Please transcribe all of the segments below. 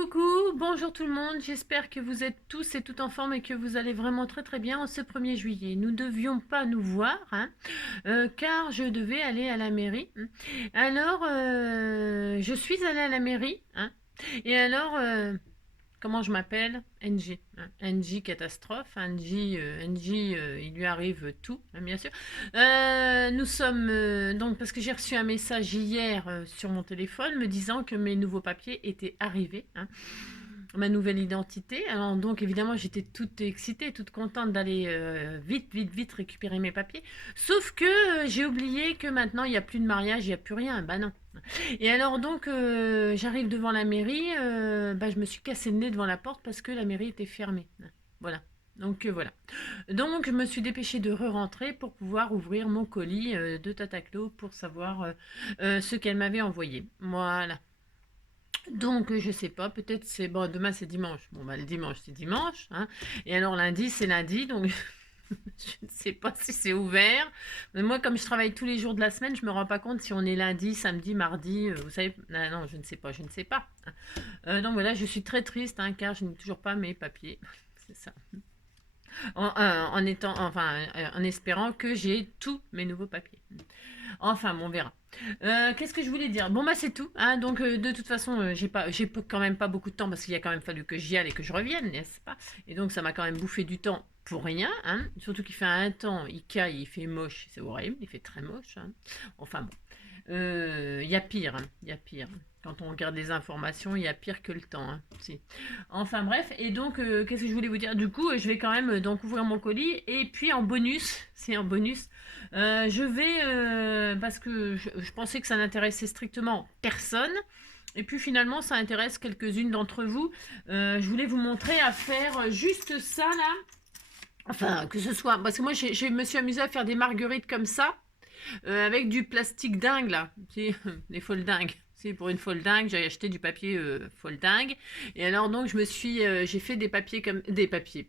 Coucou, bonjour tout le monde, j'espère que vous êtes tous et toutes en forme et que vous allez vraiment très très bien en ce 1er juillet. Nous ne devions pas nous voir, hein, car je devais aller à la mairie. Alors, je suis allée à la mairie, hein, et alors, comment je m'appelle? NJ, hein, NJ catastrophe, NJ, il lui arrive tout, hein, bien sûr. Nous sommes, donc, parce que j'ai reçu un message hier sur mon téléphone me disant que mes nouveaux papiers étaient arrivés, hein, ma nouvelle identité. Alors donc évidemment j'étais toute excitée, toute contente d'aller vite, vite, vite récupérer mes papiers. Sauf que j'ai oublié que maintenant il n'y a plus de mariage, il n'y a plus rien. Bah non. Et alors donc j'arrive devant la mairie, bah, je me suis cassé le nez devant la porte parce que la mairie était fermée. Voilà. Donc voilà. Donc je me suis dépêchée de re-rentrer pour pouvoir ouvrir mon colis de Tataclo pour savoir ce qu'elle m'avait envoyé. Voilà. Donc, je sais pas, peut-être c'est bon, demain c'est dimanche. Bon, bah, le dimanche c'est dimanche, hein. Et alors lundi c'est lundi, donc je ne sais pas si c'est ouvert. Mais moi, comme je travaille tous les jours de la semaine, je me rends pas compte si on est lundi, samedi, mardi. Vous savez, ah non, je ne sais pas, je ne sais pas, hein. Donc voilà, je suis très triste, hein, car je n'ai toujours pas mes papiers. C'est ça. En espérant que j'ai tous mes nouveaux papiers. Enfin, bon, on verra. Qu'est-ce que je voulais dire? Bon, bah, c'est tout, hein. Donc, de toute façon, quand même pas beaucoup de temps parce qu'il a quand même fallu que j'y aille et que je revienne, n'est-ce pas? Et donc, ça m'a quand même bouffé du temps pour rien, hein. Surtout qu'il fait un temps, il caille, il fait moche, c'est horrible, il fait très moche, hein. Enfin, bon. Il y a pire, hein, il y a pire. Quand on regarde les informations, il y a pire que le temps, hein, si. Enfin bref, et donc qu'est-ce que je voulais vous dire? Du coup, je vais quand même donc ouvrir mon colis et puis en bonus, c'est en bonus, je vais parce que je pensais que ça n'intéressait strictement personne. Et puis finalement, ça intéresse quelques-unes d'entre vous. Je voulais vous montrer à faire juste ça là. Enfin, que ce soit. Parce que moi, je me suis amusée à faire des marguerites comme ça. Avec du plastique dingue là, tu sais, les foldingues. C'est pour une foldingue, j'ai acheté du papier foldingue. Et alors donc j'ai fait des papiers comme des papiers,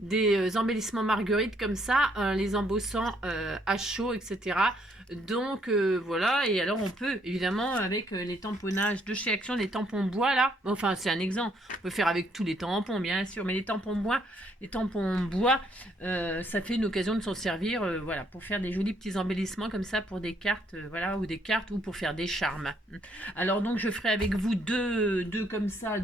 des embellissements marguerites comme ça, les embossant à chaud, etc. Donc voilà, et alors on peut évidemment avec les tamponnages de chez Action, les tampons bois là, enfin c'est un exemple, on peut faire avec tous les tampons bien sûr, mais les tampons bois, ça fait une occasion de s'en servir, voilà, pour faire des jolis petits embellissements comme ça pour des cartes, voilà, ou des cartes ou pour faire des charmes. Alors donc je ferai avec vous deux comme ça,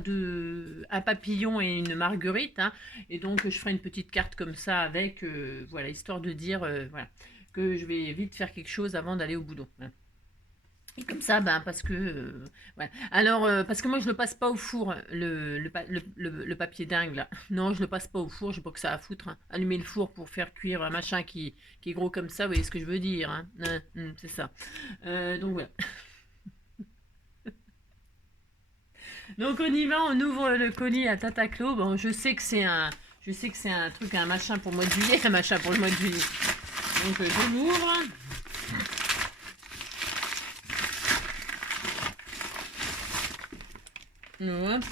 un papillon et une marguerite, hein, et donc je ferai une petite carte comme ça avec, voilà, histoire de dire, voilà, que je vais vite faire quelque chose avant d'aller au boulot, hein. Et comme ça, ben, parce que, voilà. Alors, parce que moi, je le passe pas au four, le papier dingue, là. Non, je le passe pas au four, j'ai pas que ça à foutre, hein. Allumer le four pour faire cuire un machin qui est gros comme ça, vous voyez ce que je veux dire, hein. C'est ça. Donc, voilà. Donc, on y va, on ouvre le colis à Tataclo. Bon, je sais que c'est un truc, un machin pour le mois de juillet, un machin pour le mois de juillet. Donc, je l'ouvre. Hop.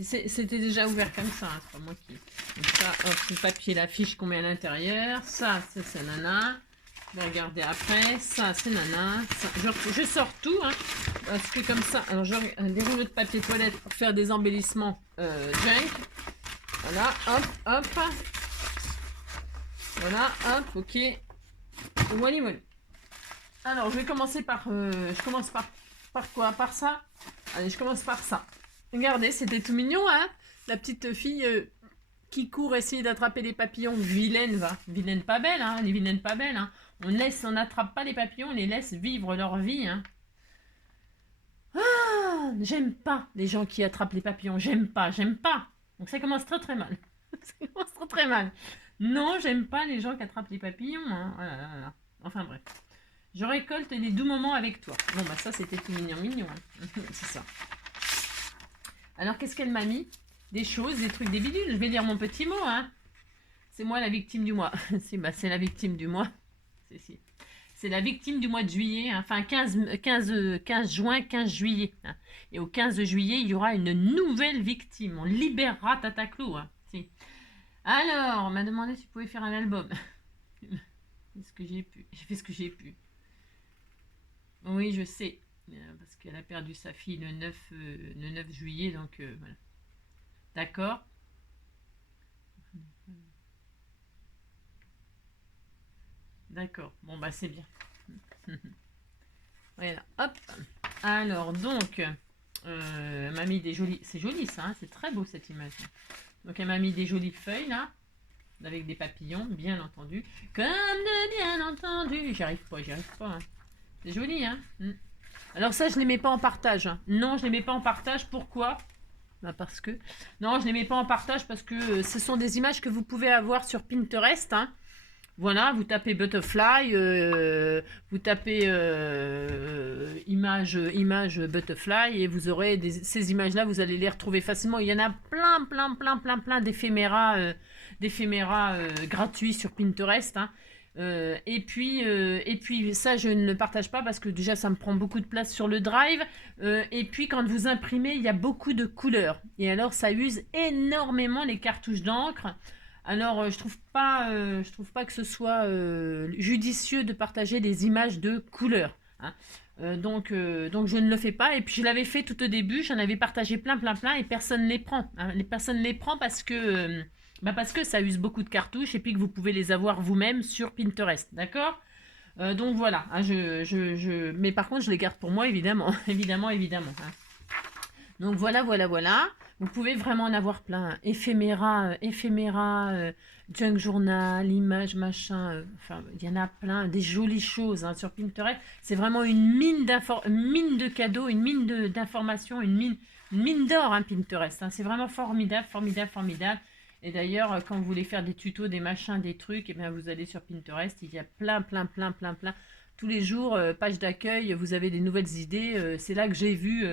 C'était déjà ouvert comme ça, hein, c'est pas moi qui. Donc ça, hop, le papier, la fiche qu'on met à l'intérieur. Ça, c'est nana. Je vais regarder après. Ça, c'est nana. Ça, je sors tout, hein, parce que comme ça. Alors, je des rouleaux de papier toilette pour faire des embellissements junk. Voilà, hop, hop. Voilà, hop, ok. Voilà, voilà. Alors, je vais commencer par. Je commence par quoi? Par ça? Allez, je commence par ça. Regardez, c'était tout mignon, hein? La petite fille qui court essayer d'attraper les papillons. Vilaine, va. Vilaine pas belle, hein? Les vilaines pas belles, hein? On n'attrape pas les papillons, on les laisse vivre leur vie, hein? Ah, j'aime pas les gens qui attrapent les papillons. J'aime pas, j'aime pas. Donc ça commence très très mal. Ça commence très très mal. Non, j'aime pas les gens qui attrapent les papillons, hein? Oh là là là. Enfin bref. Je récolte les doux moments avec toi. Bon, bah ça, c'était tout mignon, mignon, hein. C'est ça. Alors, qu'est-ce qu'elle m'a mis? Des choses, des trucs, des bidules. Je vais lire mon petit mot, hein. C'est moi la victime du mois. C'est la victime du mois. C'est la victime du mois de juillet, hein. Enfin 15 juin, 15 juillet, hein. Et au 15 juillet, il y aura une nouvelle victime. On libérera Tataclo, hein. Si. Alors, on m'a demandé si je pouvais faire un album. J'ai fait ce que j'ai pu. Oui, je sais. parce qu'elle a perdu sa fille le 9 juillet, donc voilà. D'accord. D'accord. Bon, bah c'est bien. Voilà, hop. Alors, donc, elle m'a mis des jolies... C'est joli ça, hein, c'est très beau cette image. Donc, elle m'a mis des jolies feuilles là, avec des papillons, bien entendu. Comme de bien entendu. J'y arrive pas. Hein. C'est joli, hein. Alors ça, je ne les mets pas en partage. Hein. Non, je ne les mets pas en partage. Pourquoi? Bah parce que... Non, je ne les mets pas en partage parce que ce sont des images que vous pouvez avoir sur Pinterest. Hein. Voilà, vous tapez butterfly, vous tapez image butterfly et vous aurez ces images-là, vous allez les retrouver facilement. Il y en a plein d'éphéméras gratuits sur Pinterest. Hein. Et puis ça, je ne le partage pas parce que déjà, ça me prend beaucoup de place sur le drive. Et puis, quand vous imprimez, il y a beaucoup de couleurs. Et alors, ça use énormément les cartouches d'encre. Alors, je trouve pas que ce soit judicieux de partager des images de couleurs. Hein. Donc, je ne le fais pas. Et puis, je l'avais fait tout au début. J'en avais partagé plein. Et personne ne les prend. Hein. Les personnes les prend parce que ça use beaucoup de cartouches et puis que vous pouvez les avoir vous-même sur Pinterest. D'accord. Donc, voilà. Hein, mais par contre, je les garde pour moi, évidemment. évidemment. Hein. Donc, voilà. Vous pouvez vraiment en avoir plein. Éphéméra, junk journal, image, machin. Enfin, il y en a plein. Des jolies choses hein, sur Pinterest. C'est vraiment une mine de cadeaux, une mine d'informations, une mine d'or, hein, Pinterest. Hein. C'est vraiment formidable. Et d'ailleurs, quand vous voulez faire des tutos, des machins, des trucs, et bien vous allez sur Pinterest. Il y a plein. Tous les jours, page d'accueil, vous avez des nouvelles idées. C'est là que j'ai vu,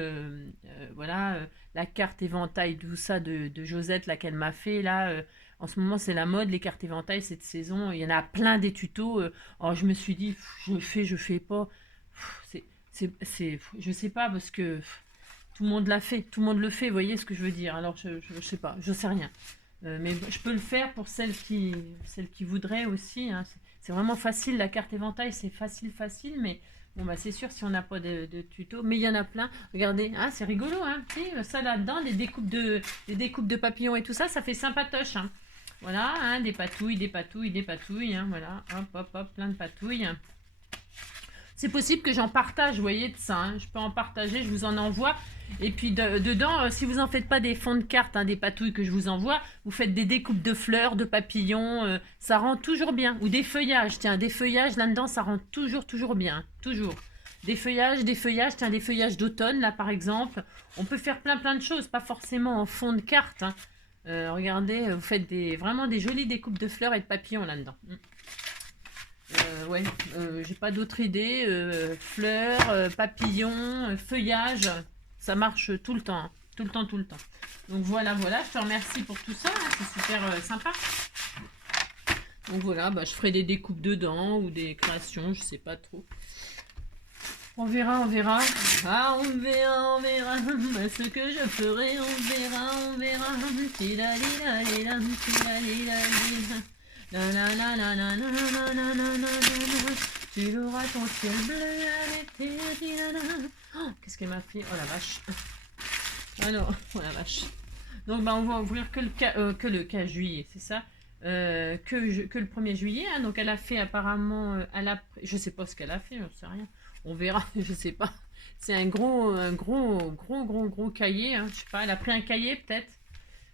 la carte éventail, tout ça de Josette, là, qu'elle m'a fait. Là, en ce moment, c'est la mode, les cartes éventail, cette saison. Il y en a plein des tutos. Alors, je me suis dit, je fais pas. Je sais pas, parce que tout le monde l'a fait. Tout le monde le fait, vous voyez ce que je veux dire. Alors, je sais pas, je sais rien. Mais je peux le faire pour celles qui voudraient aussi. Hein. C'est vraiment facile, la carte éventail, c'est facile, mais bon, bah, c'est sûr si on n'a pas de tuto. Mais il y en a plein. Regardez, hein, c'est rigolo, hein. Ça là-dedans, les découpes de papillons et tout ça, ça fait sympatoche. Hein. Voilà, hein, des patouilles, hein, voilà, hop, plein de patouilles. C'est possible que j'en partage, vous voyez, de ça. Hein. Je peux en partager, je vous en envoie. Et puis dedans, si vous n'en faites pas des fonds de cartes, hein, des patouilles que je vous envoie, vous faites des découpes de fleurs, de papillons, ça rend toujours bien. Ou des feuillages, tiens, des feuillages là-dedans, ça rend toujours bien. Toujours. Des feuillages, tiens, des feuillages d'automne, là par exemple. On peut faire plein de choses, pas forcément en fond de cartes. Hein. Regardez, vous faites vraiment des jolies découpes de fleurs et de papillons là-dedans. J'ai pas d'autres idées. Fleurs, papillons, feuillage, ça marche tout le temps. Hein. Tout le temps. Donc voilà, je te remercie pour tout ça. Hein, c'est super sympa. Donc voilà, je ferai des découpes dedans ou des créations, je sais pas trop. On verra. Ah, on verra. Ce que je ferai, on verra. Tu auras ton ciel bleu à l'été. Qu'est-ce qu'elle m'a fait? Oh la vache. Alors, oh la vache. Donc on va ouvrir que le 15 juillet, c'est ça? Que le 1er juillet. Hein. Donc elle a fait apparemment, je sais pas ce qu'elle a fait, je sais rien. On verra, je sais pas. C'est un gros cahier. Hein. Je sais pas, elle a pris un cahier peut-être.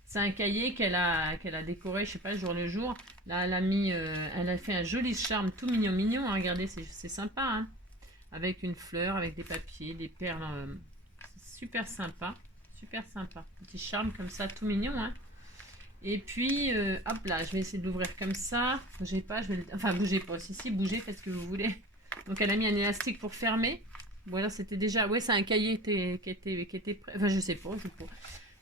C'est un cahier qu'elle a décoré, je sais pas, jour le jour. Là, elle a fait un joli charme tout mignon. Hein. Regardez, c'est sympa. Hein. Avec une fleur, avec des papiers, des perles. C'est super sympa. Petit charme comme ça, tout mignon. Hein. Et puis, hop là, je vais essayer de l'ouvrir comme ça. Bougez pas, bougez pas. Si, bougez, faites ce que vous voulez. Donc, elle a mis un élastique pour fermer. Voilà, c'était déjà... Ouais, c'est un cahier qui était prêt. Enfin, je sais pas,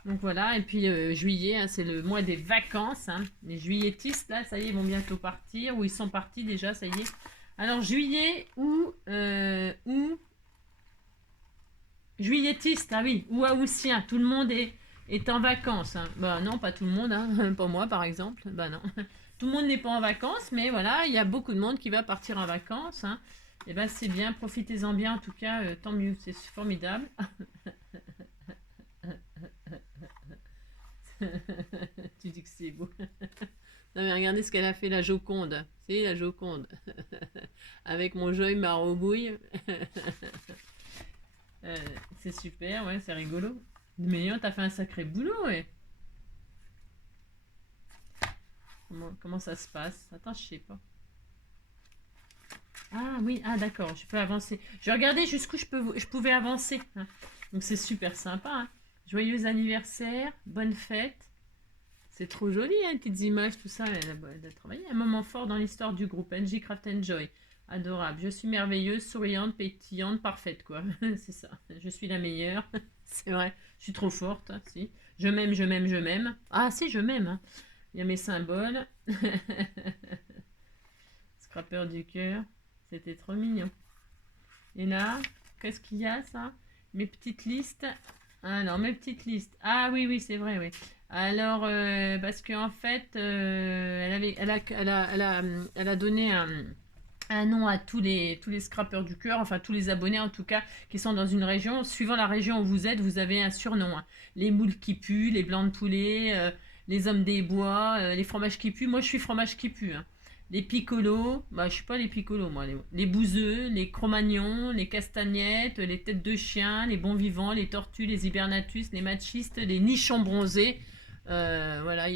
Donc voilà, et puis juillet, hein, c'est le mois des vacances. Hein. Les juilletistes, là, ça y est, ils vont bientôt partir. Ou ils sont partis déjà, ça y est. Alors, juillet ou juilletistes, ah oui, ou haussien. Tout le monde est en vacances. Hein. Bah non, pas tout le monde, hein. Pas moi par exemple. Bah non. Tout le monde n'est pas en vacances, mais voilà, il y a beaucoup de monde qui va partir en vacances. Hein. Eh ben c'est bien, profitez-en bien en tout cas, tant mieux, c'est formidable. Tu dis que c'est beau. Non mais regardez ce qu'elle a fait la Joconde. C'est la Joconde. Avec mon joy marobouille. Euh, c'est super, ouais, c'est rigolo. Mais t'as fait un sacré boulot, ouais. Comment ça se passe? Attends, je sais pas. Ah oui, ah d'accord, je peux avancer. Je regardais jusqu'où je pouvais avancer, hein. Donc c'est super sympa, hein. Joyeux anniversaire, bonne fête. C'est trop joli, hein, les petites images, tout ça. Elle a travaillé. Un moment fort dans l'histoire du groupe NJ Craft Enjoy. Adorable. Je suis merveilleuse, souriante, pétillante, parfaite, quoi. C'est ça. Je suis la meilleure. C'est vrai. Je suis trop forte, hein, si. Je m'aime, je m'aime, je m'aime. Ah, si, je m'aime, hein. Il y a mes symboles. Scrapper du cœur. C'était trop mignon. Et là, qu'est-ce qu'il y a, ça? Mes petites listes. Ah non, mes petites listes. Ah oui, oui, c'est vrai, oui. Alors, parce qu'en fait, elle a donné un nom à tous les scrappers du cœur, enfin tous les abonnés en tout cas, qui sont dans une région. Suivant la région où vous êtes, vous avez un surnom, hein. Les moules qui puent, les blancs de poulet, les hommes des bois, les fromages qui puent. Moi, je suis fromage qui pue, hein. Les picolos, bah je suis pas les picolos moi, les bouseux, les cro-magnons, les castagnettes, les têtes de chien, les bons vivants, les tortues, les hibernatus, les machistes, les nichons bronzés, voilà.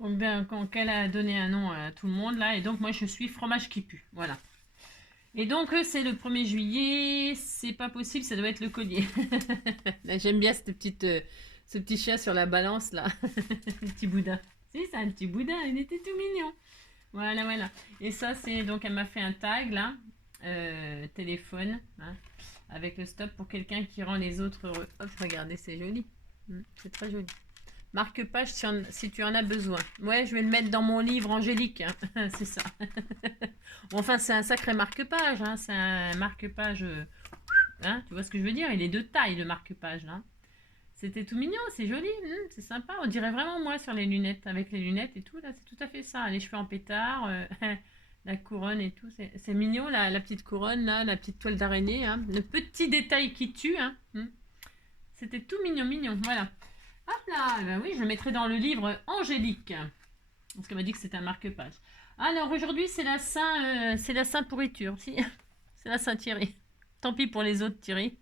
Donc ben, quand elle a donné un nom à tout le monde là, et donc moi je suis fromage qui pue, voilà. Et donc c'est le 1er juillet, c'est pas possible, ça doit être le collier. Là, j'aime bien ce petit chat sur la balance là, le petit boudin. Si, c'est un petit boudin, il était tout mignon. Voilà, voilà. Et ça, c'est donc elle m'a fait un tag là, téléphone, hein, avec le stop pour quelqu'un qui rend les autres heureux. Hop, regardez, c'est joli. C'est très joli. Marque-page si tu en as besoin. Ouais, je vais le mettre dans mon livre Angélique, hein. C'est ça. Enfin, c'est un sacré marque-page, hein. C'est un marque-page. Hein, tu vois ce que je veux dire? Il est de taille, le marque-page là. C'était tout mignon, c'est joli, c'est sympa. On dirait vraiment moi sur les lunettes, avec les lunettes et tout. Là, c'est tout à fait ça. Les cheveux en pétard, la couronne et tout. C'est mignon, la petite couronne, là, la petite toile d'araignée, hein. Le petit détail qui tue, hein. C'était tout mignon, mignon. Voilà. Hop là, ben oui, je le mettrai dans le livre Angélique. Parce qu'elle m'a dit que c'était un marque-page. Alors aujourd'hui, c'est la Saint pourriture. Si, c'est la Saint Thierry. Tant pis pour les autres Thierry.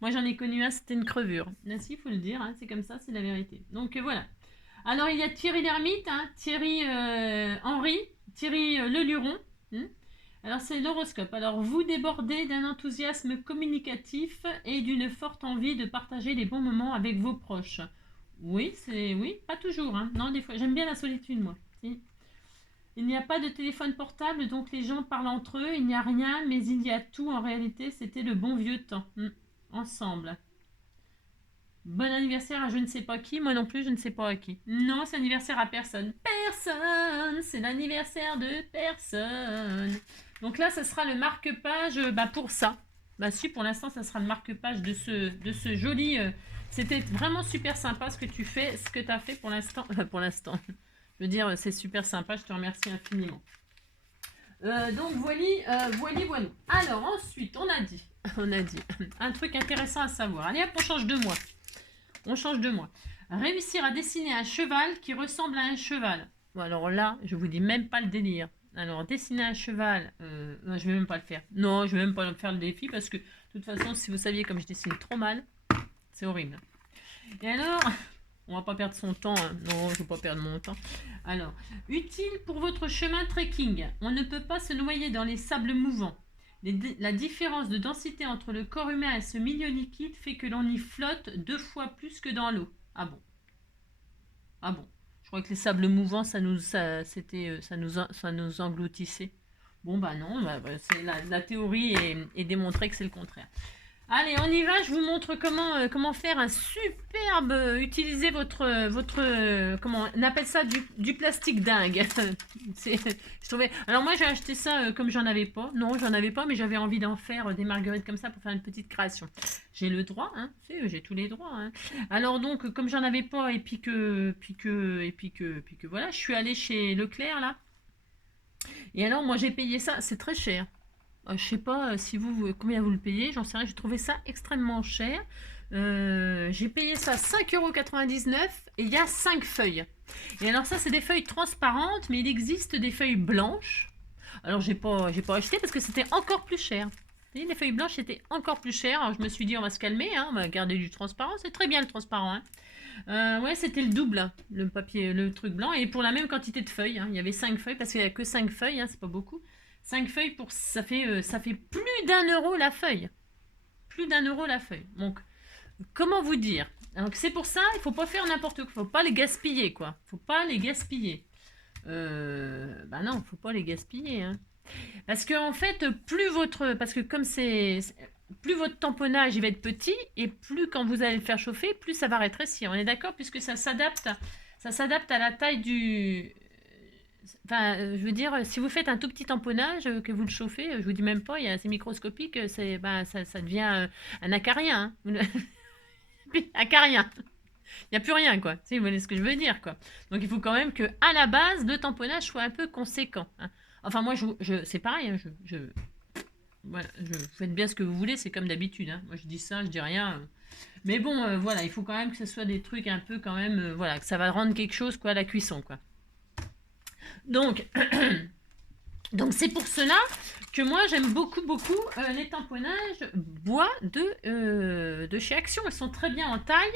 Moi, j'en ai connu un, c'était une crevure. Là, si, il faut le dire, hein, c'est comme ça, c'est la vérité. Donc, voilà. Alors, il y a Thierry l'ermite, hein, Thierry Henry, Thierry Le Luron. Alors, c'est l'horoscope. Alors, vous débordez d'un enthousiasme communicatif et d'une forte envie de partager les bons moments avec vos proches. Oui, pas toujours, hein. Non, des fois, j'aime bien la solitude, moi. Si. Il n'y a pas de téléphone portable, donc les gens parlent entre eux. Il n'y a rien, mais il y a tout. En réalité, c'était le bon vieux temps. Ensemble. Bon anniversaire à je ne sais pas qui, moi non plus je ne sais pas à qui. Non, c'est anniversaire à personne. Personne, c'est l'anniversaire de personne. Donc là, ça sera le marque-page pour ça. Bah si, pour l'instant, ça sera le marque-page de ce joli... C'était vraiment super sympa ce que tu fais, ce que tu as fait pour l'instant. Pour l'instant. Je veux dire, c'est super sympa, je te remercie infiniment. Donc voilà. Alors ensuite, on a dit un truc intéressant à savoir. Allez hop, on change de mois. Réussir à dessiner un cheval qui ressemble à un cheval. Bon, alors là, je vous dis même pas le délire. Alors dessiner un cheval, non, je vais même pas le faire. Non, je vais même pas faire le défi parce que de toute façon, si vous saviez comme je dessine trop mal, c'est horrible. Et alors, on va pas perdre son temps, hein. Non, je vais pas perdre mon temps. Alors, utile pour votre chemin trekking. On ne peut pas se noyer dans les sables mouvants. La différence de densité entre le corps humain et ce milieu liquide fait que l'on y flotte 2 fois plus que dans l'eau. Ah bon? Ah bon? Je crois que les sables mouvants, ça nous engloutissait. Bon bah non, c'est la théorie est démontrée que c'est le contraire. Allez, on y va, je vous montre comment faire un superbe, utiliser comment on appelle ça, du plastique dingue. Je trouvais, alors moi j'ai acheté ça comme j'en avais pas, non j'en avais pas mais j'avais envie d'en faire des marguerites comme ça pour faire une petite création. J'ai le droit, hein, j'ai tous les droits, hein. Alors donc comme j'en avais pas et puis que voilà, je suis allée chez Leclerc là. Et alors moi j'ai payé ça, c'est très cher. Je sais pas si combien vous le payez, j'en sais rien, j'ai trouvé ça extrêmement cher. J'ai payé ça 5,99 € et il y a 5 feuilles. Et alors ça, c'est des feuilles transparentes, mais il existe des feuilles blanches. Alors j'ai pas acheté parce que c'était encore plus cher. Vous voyez, les feuilles blanches étaient encore plus chères. Alors je me suis dit, on va se calmer, hein, on va garder du transparent. C'est très bien le transparent. Hein. Ouais, c'était le double, hein, le papier, le truc blanc. Et pour la même quantité de feuilles, hein, il y avait 5 feuilles, parce qu'il n'y a que 5 feuilles, hein, c'est pas beaucoup. 5 feuilles, ça fait plus d'1 € la feuille. Plus d'1 € la feuille. Donc, comment vous dire? Donc, c'est pour ça, il faut pas faire n'importe quoi. Faut pas les gaspiller, quoi. Faut pas les gaspiller. Bah non, faut pas les gaspiller, hein. Parce que en fait, parce que comme plus votre tamponnage il va être petit et plus quand vous allez le faire chauffer, plus ça va rétrécir. On est d'accord puisque ça s'adapte à la taille du. Enfin, je veux dire, si vous faites un tout petit tamponnage, que vous le chauffez, je vous dis même pas, c'est microscopique, ça devient un acarien. Hein. Acarien. Il n'y a plus rien, quoi. Si vous voyez ce que je veux dire, quoi. Donc il faut quand même que, à la base, le tamponnage soit un peu conséquent. Hein. Enfin, moi, c'est pareil. Hein, voilà, faites bien ce que vous voulez, c'est comme d'habitude. Hein. Moi, je dis ça, je dis rien. Mais bon, voilà, il faut quand même que ce soit des trucs un peu quand même, voilà, que ça va rendre quelque chose, quoi, à la cuisson, quoi. Donc, donc c'est pour cela que moi, j'aime beaucoup, beaucoup les tamponnages bois de chez Action. Ils sont très bien en taille.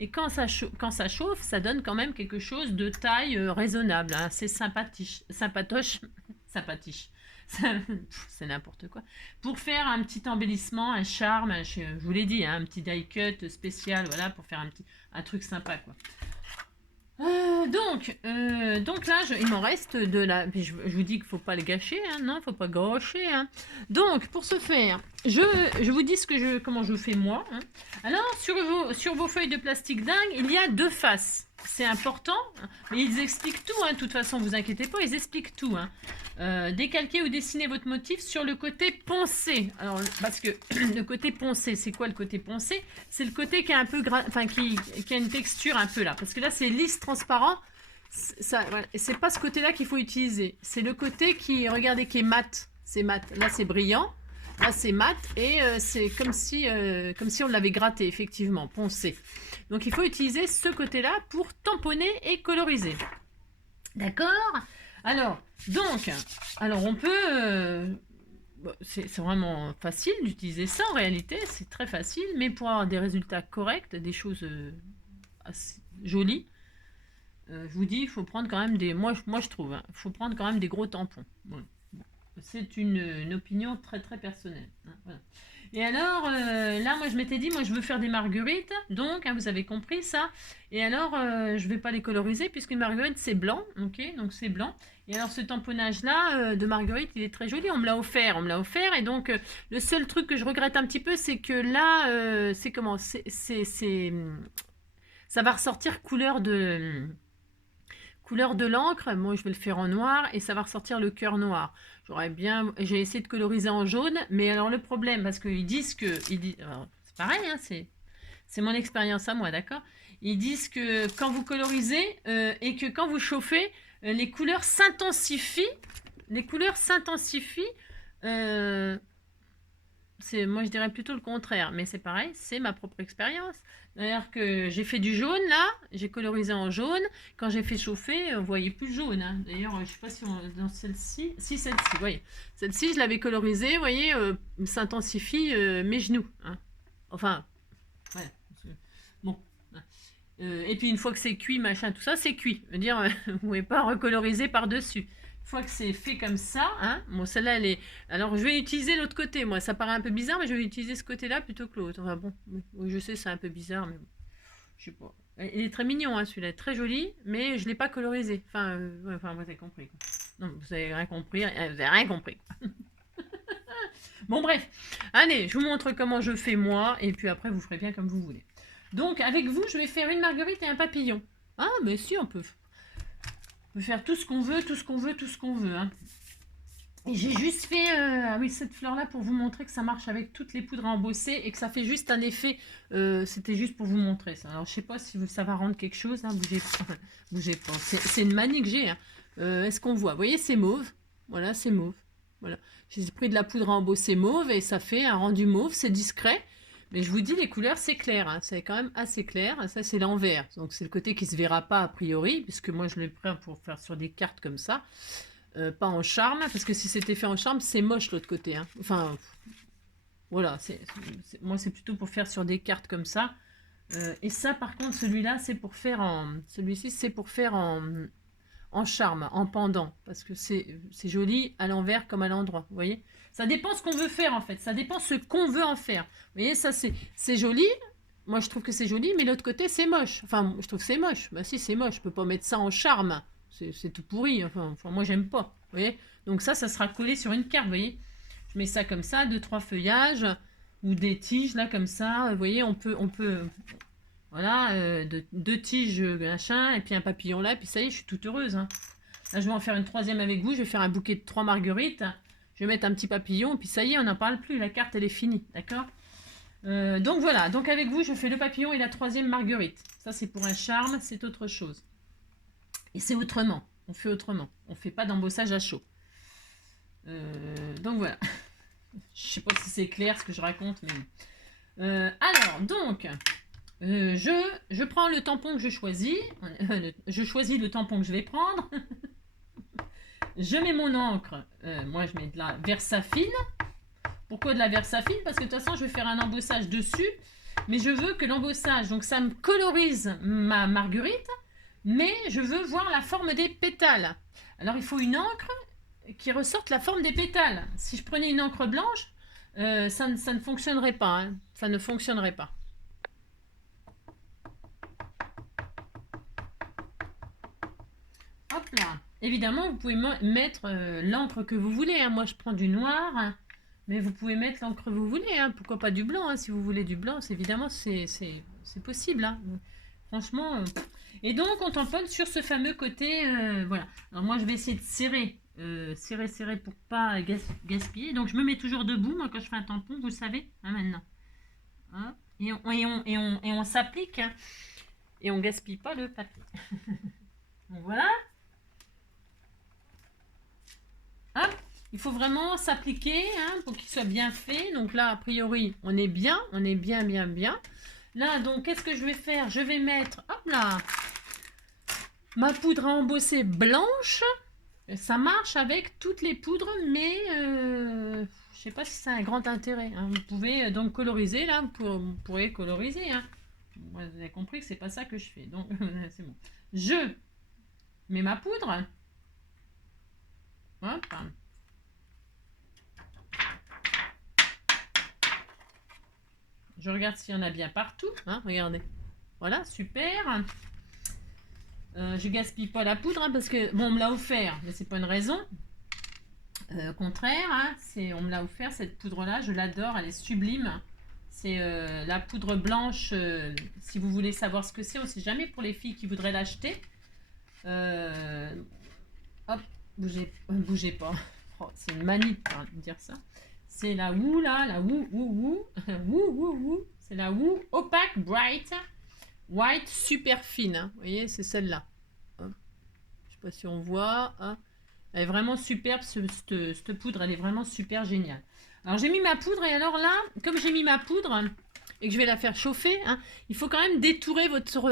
Et quand ça chauffe, ça donne quand même quelque chose de taille raisonnable. Hein. C'est sympatoche. Sympatiche. C'est n'importe quoi. Pour faire un petit embellissement, un charme, je vous l'ai dit, hein, un petit die cut spécial, voilà, pour faire un truc sympa, quoi. Donc là, il m'en reste de la. Je vous dis qu'il ne faut pas le gâcher, hein, non, il ne faut pas gâcher. Hein. Donc, pour ce faire, je vous dis comment je fais moi. Hein. Alors, sur vos feuilles de plastique dingue, il y a 2 faces. C'est important, mais ils expliquent tout. Hein, de toute façon, vous inquiétez pas, ils expliquent tout. Hein. Décalquez ou dessinez votre motif sur le côté poncé. Alors, parce que le côté poncé, c'est quoi le côté poncé? C'est le côté qui est un peu qui a une texture un peu là. Parce que là, c'est lisse, transparent. Voilà. Et c'est pas ce côté-là qu'il faut utiliser. C'est le côté regardez, qui est mat. C'est mat. Là, c'est brillant. Là, c'est mat. Et c'est comme si on l'avait gratté, effectivement, poncé. Donc, il faut utiliser ce côté-là pour tamponner et coloriser. D'accord? Alors on peut. C'est vraiment facile d'utiliser ça en réalité, c'est très facile, mais pour avoir des résultats corrects, des choses assez jolies, je vous dis, il faut prendre quand même moi je trouve, il faut prendre quand même des gros tampons. Voilà. Bon. C'est une opinion très très personnelle. Hein, voilà. Et alors, là, moi, je m'étais dit, moi, je veux faire des marguerites, donc, hein, vous avez compris ça. Et alors, je vais pas les coloriser, puisque une marguerite, c'est blanc, ok, donc c'est blanc. Et alors, ce tamponnage-là de marguerite, il est très joli, on me l'a offert, et donc, le seul truc que je regrette un petit peu, c'est que là, ça va ressortir couleur de l'encre. Moi, je vais le faire en noir et ça va ressortir le cœur noir. J'ai essayé de coloriser en jaune, mais alors le problème, parce qu'ils disent c'est pareil, hein, c'est mon expérience à moi, d'accord? Ils disent que quand vous colorisez et que quand vous chauffez, les couleurs s'intensifient. Moi, je dirais plutôt le contraire, mais c'est pareil, c'est ma propre expérience. D'ailleurs que j'ai fait du jaune là, j'ai colorisé en jaune. Quand j'ai fait chauffer, on voyait plus le jaune. Hein. D'ailleurs, je sais pas si dans celle-ci, celle-ci, vous voyez. Celle-ci, je l'avais colorisée, vous voyez, s'intensifie mes genoux. Hein. Enfin, ouais. Bon. Et puis une fois que c'est cuit, machin, tout ça, c'est cuit. Je veux dire, vous pouvez pas recoloriser par-dessus. Une fois que c'est fait comme ça, hein, bon, celle-là, elle est. Alors, je vais utiliser l'autre côté. Moi, ça paraît un peu bizarre, mais je vais utiliser ce côté-là plutôt que l'autre. Enfin bon, oui, je sais, c'est un peu bizarre, mais bon, je sais pas. Il est très mignon, hein, celui-là, très joli, mais je l'ai pas colorisé. Enfin, vous avez compris. Quoi. Non, vous avez rien compris. Vous avez rien compris. Quoi. Bon, bref. Allez, je vous montre comment je fais moi, et puis après, vous ferez bien comme vous voulez. Donc, avec vous, je vais faire une marguerite et un papillon. Ah, mais si, on peut faire tout ce qu'on veut, Hein. Et j'ai juste fait cette fleur-là pour vous montrer que ça marche avec toutes les poudres à embosser et que ça fait juste un effet. C'était juste pour vous montrer ça. Alors, je sais pas si ça va rendre quelque chose. Hein. Bougez pas. C'est une manie que j'ai. Hein. Est-ce qu'on voit? Vous voyez, c'est mauve. Voilà, c'est mauve. Voilà. J'ai pris de la poudre à embosser mauve et ça fait un rendu mauve, c'est discret. Mais je vous dis, les couleurs, c'est clair, hein, c'est quand même assez clair. Ça, c'est l'envers. Donc, c'est le côté qui ne se verra pas a priori, puisque moi, je l'ai pris pour faire sur des cartes comme ça. Pas en charme, parce que si c'était fait en charme, c'est moche l'autre côté. Hein. Enfin, voilà. Moi, c'est plutôt pour faire sur des cartes comme ça. Et ça, par contre, celui-là, c'est pour faire en... Celui-ci, c'est pour faire en charme, en pendant, parce que c'est joli à l'envers comme à l'endroit, vous voyez. Ça dépend ce qu'on veut faire, en fait. Ça dépend ce qu'on veut en faire. Vous voyez, ça, c'est joli. Moi, je trouve que c'est joli, mais l'autre côté, c'est moche. Enfin, je trouve que c'est moche. Bah si, c'est moche. Je peux pas mettre ça en charme. C'est tout pourri. Enfin moi, j'aime pas. Vous voyez. Donc ça sera collé sur une carte, vous voyez. Je mets ça comme ça, 2-3 feuillages ou des tiges, là, comme ça. Vous voyez, on peut voilà, deux tiges, machin, et puis un papillon là, et puis ça y est, je suis toute heureuse. Hein. Là, je vais en faire une troisième avec vous. Je vais faire un bouquet de 3 marguerites. Je vais mettre un petit papillon, et puis ça y est, on n'en parle plus. La carte, elle est finie, d'accord. Donc voilà, donc avec vous, je fais le papillon et la troisième marguerite. Ça, c'est pour un charme, c'est autre chose. Et c'est autrement, on fait autrement. On ne fait pas d'embossage à chaud. Donc voilà. Je sais pas si c'est clair ce que je raconte, mais... alors, donc... je prends le tampon que je choisis. Je choisis le tampon que je vais prendre. Je mets mon encre. Moi, je mets de la Versafine. Pourquoi de la Versafine? Parce que de toute façon, je vais faire un embossage dessus. Mais je veux que l'embossage, donc ça me colorise ma marguerite. Mais je veux voir la forme des pétales. Alors, il faut une encre qui ressorte la forme des pétales. Si je prenais une encre blanche, ça ne fonctionnerait pas. Hein. Ça ne fonctionnerait pas. Hop là. Évidemment, vous pouvez mettre l'encre que vous voulez. Hein. Moi, je prends du noir, hein. Mais vous pouvez mettre l'encre que vous voulez. Hein. Pourquoi pas du blanc, hein. Si vous voulez du blanc, évidemment, c'est possible. Hein. Franchement. Et donc, on tamponne sur ce fameux côté. Voilà. Alors, moi, je vais essayer de serrer. Serrer pour pas gaspiller. Donc, je me mets toujours debout, moi, quand je fais un tampon, vous le savez, hein, maintenant. Hein. Et on s'applique. Hein. Et on gaspille pas le papier. Donc, voilà. Hop, il faut vraiment s'appliquer hein, pour qu'il soit bien fait. Donc là, a priori, on est bien, bien. Là, donc, qu'est-ce que je vais faire? Je vais mettre, hop là, ma poudre à embosser blanche. Ça marche avec toutes les poudres, mais je sais pas si c'est un grand intérêt. Hein. Vous pouvez donc coloriser, là, vous pourrez coloriser. Hein. Vous avez compris que c'est pas ça que je fais. Donc, c'est bon. Je mets ma poudre. Hop. Je regarde s'il y en a bien partout. Hein, regardez. Voilà, super. Je gaspille pas la poudre hein, parce que, bon, on me l'a offert, mais c'est pas une raison. Au contraire, hein, on me l'a offert cette poudre-là. Je l'adore, elle est sublime. C'est la poudre blanche. Si vous voulez savoir ce que c'est, on ne sait jamais pour les filles qui voudraient l'acheter. Hop, bougez pas. Oh, c'est une manie de dire ça. C'est la Woo là, la Woo. C'est la Woo Opaque Bright White super fine. Hein. Vous voyez, c'est celle-là. Je ne sais pas si on voit. Hein. Elle est vraiment superbe, cette poudre. Elle est vraiment super géniale. Alors, j'ai mis ma poudre et alors là, comme j'ai mis ma poudre et que je vais la faire chauffer, hein, il faut quand même détourer votre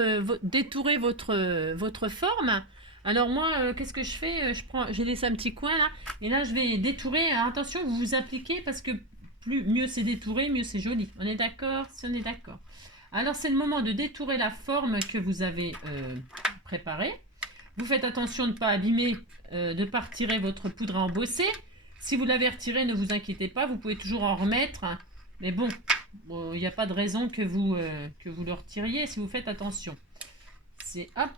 forme. Alors moi, qu'est-ce que je fais? J'ai laissé un petit coin là, et là je vais détourer. Alors, attention, vous vous appliquez parce que mieux c'est détouré, mieux c'est joli. On est d'accord? Si on est d'accord. Alors c'est le moment de détourer la forme que vous avez préparée. Vous faites attention de ne pas abîmer, de ne pas retirer votre poudre à embosser. Si vous l'avez retirée, ne vous inquiétez pas, vous pouvez toujours en remettre. Mais bon, il n'y a pas de raison que vous le retiriez si vous faites attention. C'est hop.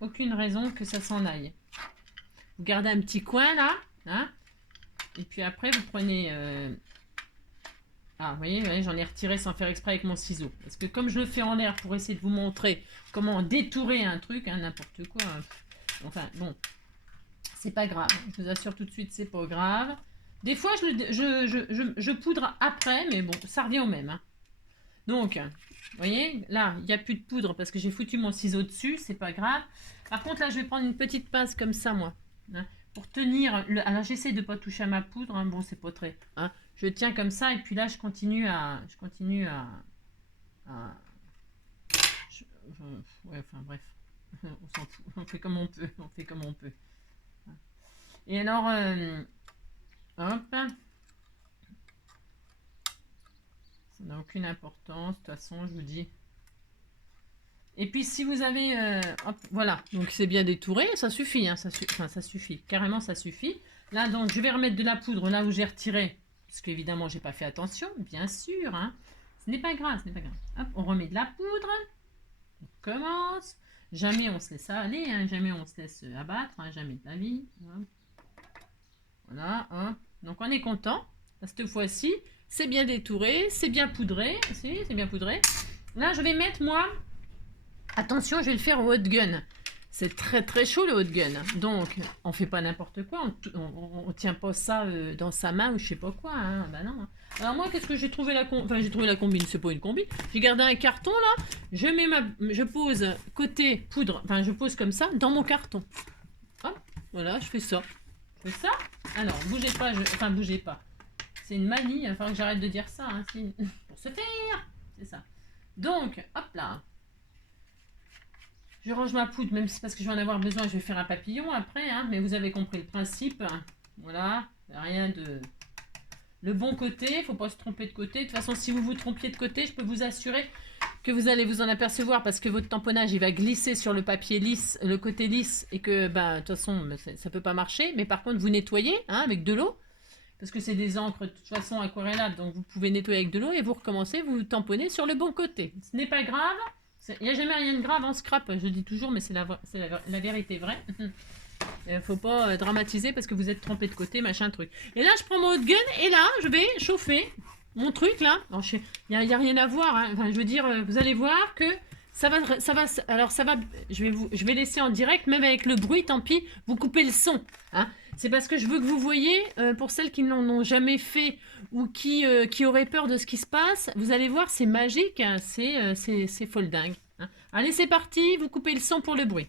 Aucune raison que ça s'en aille. Vous gardez un petit coin là. Hein, et puis après, vous prenez... Ah, vous voyez j'en ai retiré sans faire exprès avec mon ciseau. Parce que comme je le fais en l'air pour essayer de vous montrer comment détourer un truc, hein, n'importe quoi. Enfin, bon. C'est pas grave. Je vous assure tout de suite, c'est pas grave. Des fois, je poudre après, mais bon, ça revient au même. Hein. Donc... Vous voyez, là, il n'y a plus de poudre parce que j'ai foutu mon ciseau dessus, c'est pas grave. Par contre, là, je vais prendre une petite pince comme ça, moi. Hein, pour tenir. Alors j'essaie de pas toucher à ma poudre. Hein. Bon, c'est pas très. Hein. Je tiens comme ça et puis là je continue à- ouais, enfin bref, on s'en fout. On fait comme on peut. On fait comme on peut. Et alors, hop, ça n'a aucune importance. De toute façon, je vous dis. Et puis si vous avez, hop, voilà, donc c'est bien détouré, ça suffit, hein, enfin, ça suffit, carrément ça suffit. Là donc je vais remettre de la poudre là où j'ai retiré, parce qu'évidemment j'ai pas fait attention, bien sûr, hein. Ce n'est pas grave, ce n'est pas grave. Hop, on remet de la poudre, on commence, jamais on se laisse aller, hein, jamais on se laisse abattre, hein, jamais de la vie. Hop. Voilà, hop. Donc on est content, cette fois-ci, c'est bien détouré, c'est bien poudré, c'est bien poudré. Là je vais mettre moi... Attention, je vais le faire au hot gun. C'est très très chaud le hot gun. Donc, on fait pas n'importe quoi. On tient pas ça dans sa main ou je sais pas quoi. Hein. Bah non. Alors moi, qu'est-ce que j'ai trouvé Enfin, j'ai trouvé la combine. C'est pas une combine. J'ai gardé un carton là. Je pose côté poudre. Enfin, je pose comme ça dans mon carton. Hop, voilà, je fais ça. Je fais ça. Alors, bougez pas. Enfin, bougez pas. C'est une manie. Il va falloir que j'arrête de dire ça. Hein. Pour se faire. C'est ça. Donc, hop là. Je range ma poudre, même si c'est parce que je vais en avoir besoin, je vais faire un papillon après, hein, mais vous avez compris le principe. Voilà, rien de... Le bon côté, il ne faut pas se tromper de côté. De toute façon, si vous vous trompiez de côté, je peux vous assurer que vous allez vous en apercevoir parce que votre tamponnage, il va glisser sur le papier lisse, le côté lisse, et que, ben, de toute façon, ça ne peut pas marcher. Mais par contre, vous nettoyez hein, avec de l'eau, parce que c'est des encres de toute façon aquarellables, donc vous pouvez nettoyer avec de l'eau et vous recommencez, vous tamponnez sur le bon côté. Ce n'est pas grave. Il n'y a jamais rien de grave en scrap, je dis toujours, mais c'est la vérité vraie. Il ne faut pas dramatiser parce que vous êtes trompé de côté, machin truc. Et là, je prends mon hot gun et là, je vais chauffer mon truc là. Il n'y a rien à voir. Hein. Enfin, je veux dire, vous allez voir que ça va. Alors, ça va. Je vais laisser en direct, même avec le bruit, tant pis, vous coupez le son. Hein. C'est parce que je veux que vous voyez, pour celles qui n'en ont jamais fait ou qui auraient peur de ce qui se passe, vous allez voir, c'est magique, hein, c'est folle dingue. Hein. Allez, c'est parti, vous coupez le son pour le bruit.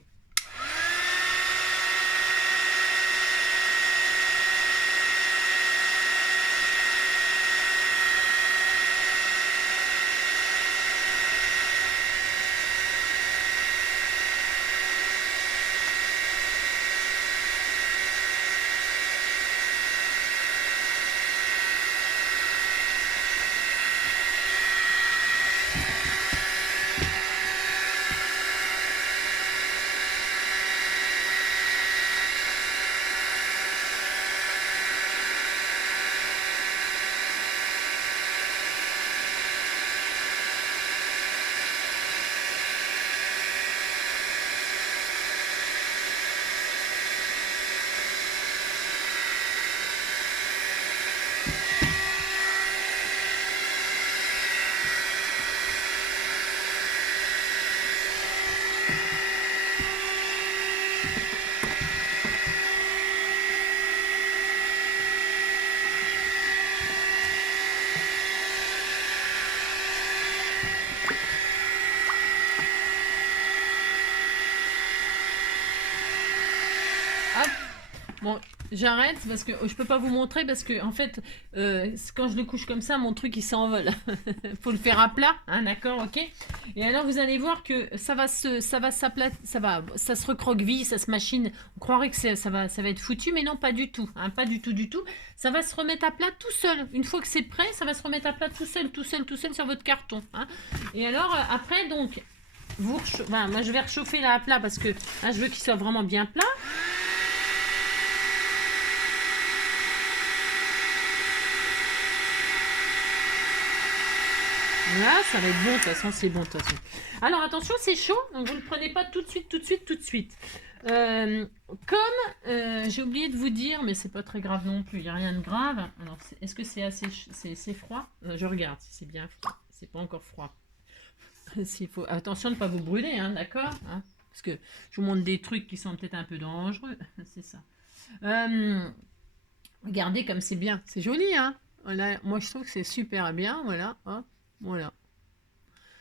Bon, j'arrête parce que je peux pas vous montrer parce que en fait, quand je le couche comme ça, mon truc il s'envole. Faut le faire à plat, hein, d'accord, ok. Et alors vous allez voir que ça se recroqueville, ça se machine. On croirait que ça va être foutu, mais non, pas du tout, hein, pas du tout, du tout. Ça va se remettre à plat tout seul. Une fois que c'est prêt, ça va se remettre à plat tout seul sur votre carton. Hein. Et alors après donc, moi je vais réchauffer là à plat parce que hein, je veux qu'il soit vraiment bien plat. Là, ça va être bon, de toute façon, c'est bon, de toute façon. Alors, attention, c'est chaud, donc vous ne le prenez pas tout de suite. J'ai oublié de vous dire, mais c'est pas très grave non plus, il n'y a rien de grave. Alors, est-ce que c'est assez c'est froid? Je regarde si c'est bien froid. C'est pas encore froid. Faut... Attention de ne pas vous brûler, hein, d'accord hein. Parce que je vous montre des trucs qui sont peut-être un peu dangereux, c'est ça. Regardez comme c'est bien, c'est joli, hein. Voilà. Moi, je trouve que c'est super bien, voilà, hop. Voilà.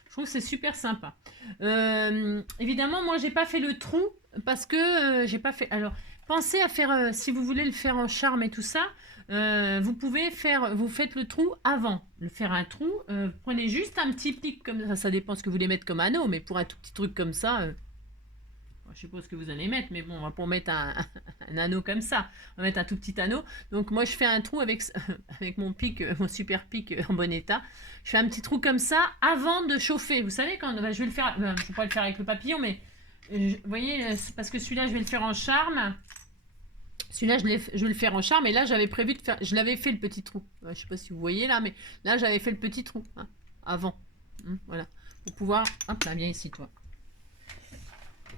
Je trouve que c'est super sympa. Évidemment, moi, j'ai pas fait le trou parce que j'ai pas fait. Alors, Pensez à faire, si vous voulez le faire en charme et tout ça, vous pouvez faire, vous faites le trou avant. Le faire un trou, prenez juste un petit pic comme ça dépend ce que vous voulez mettre comme anneau, mais pour un tout petit truc comme ça, je sais pas ce que vous allez mettre, mais bon, on va pour mettre un anneau comme ça, on va mettre un tout petit anneau. Donc moi je fais un trou avec, avec mon pic, mon super pic en bon état. Je fais un petit trou comme ça avant de chauffer. Vous savez quand je vais le faire, je vais pas le faire avec le papillon, mais vous voyez, parce que celui-là je vais le faire en charme. Celui-là, je vais le faire en charme. Et là, j'avais prévu de faire... Je l'avais fait, le petit trou. Je ne sais pas si vous voyez là, mais là, j'avais fait le petit trou. Hein, avant. Voilà. Pour pouvoir... Hop là, viens ici, toi.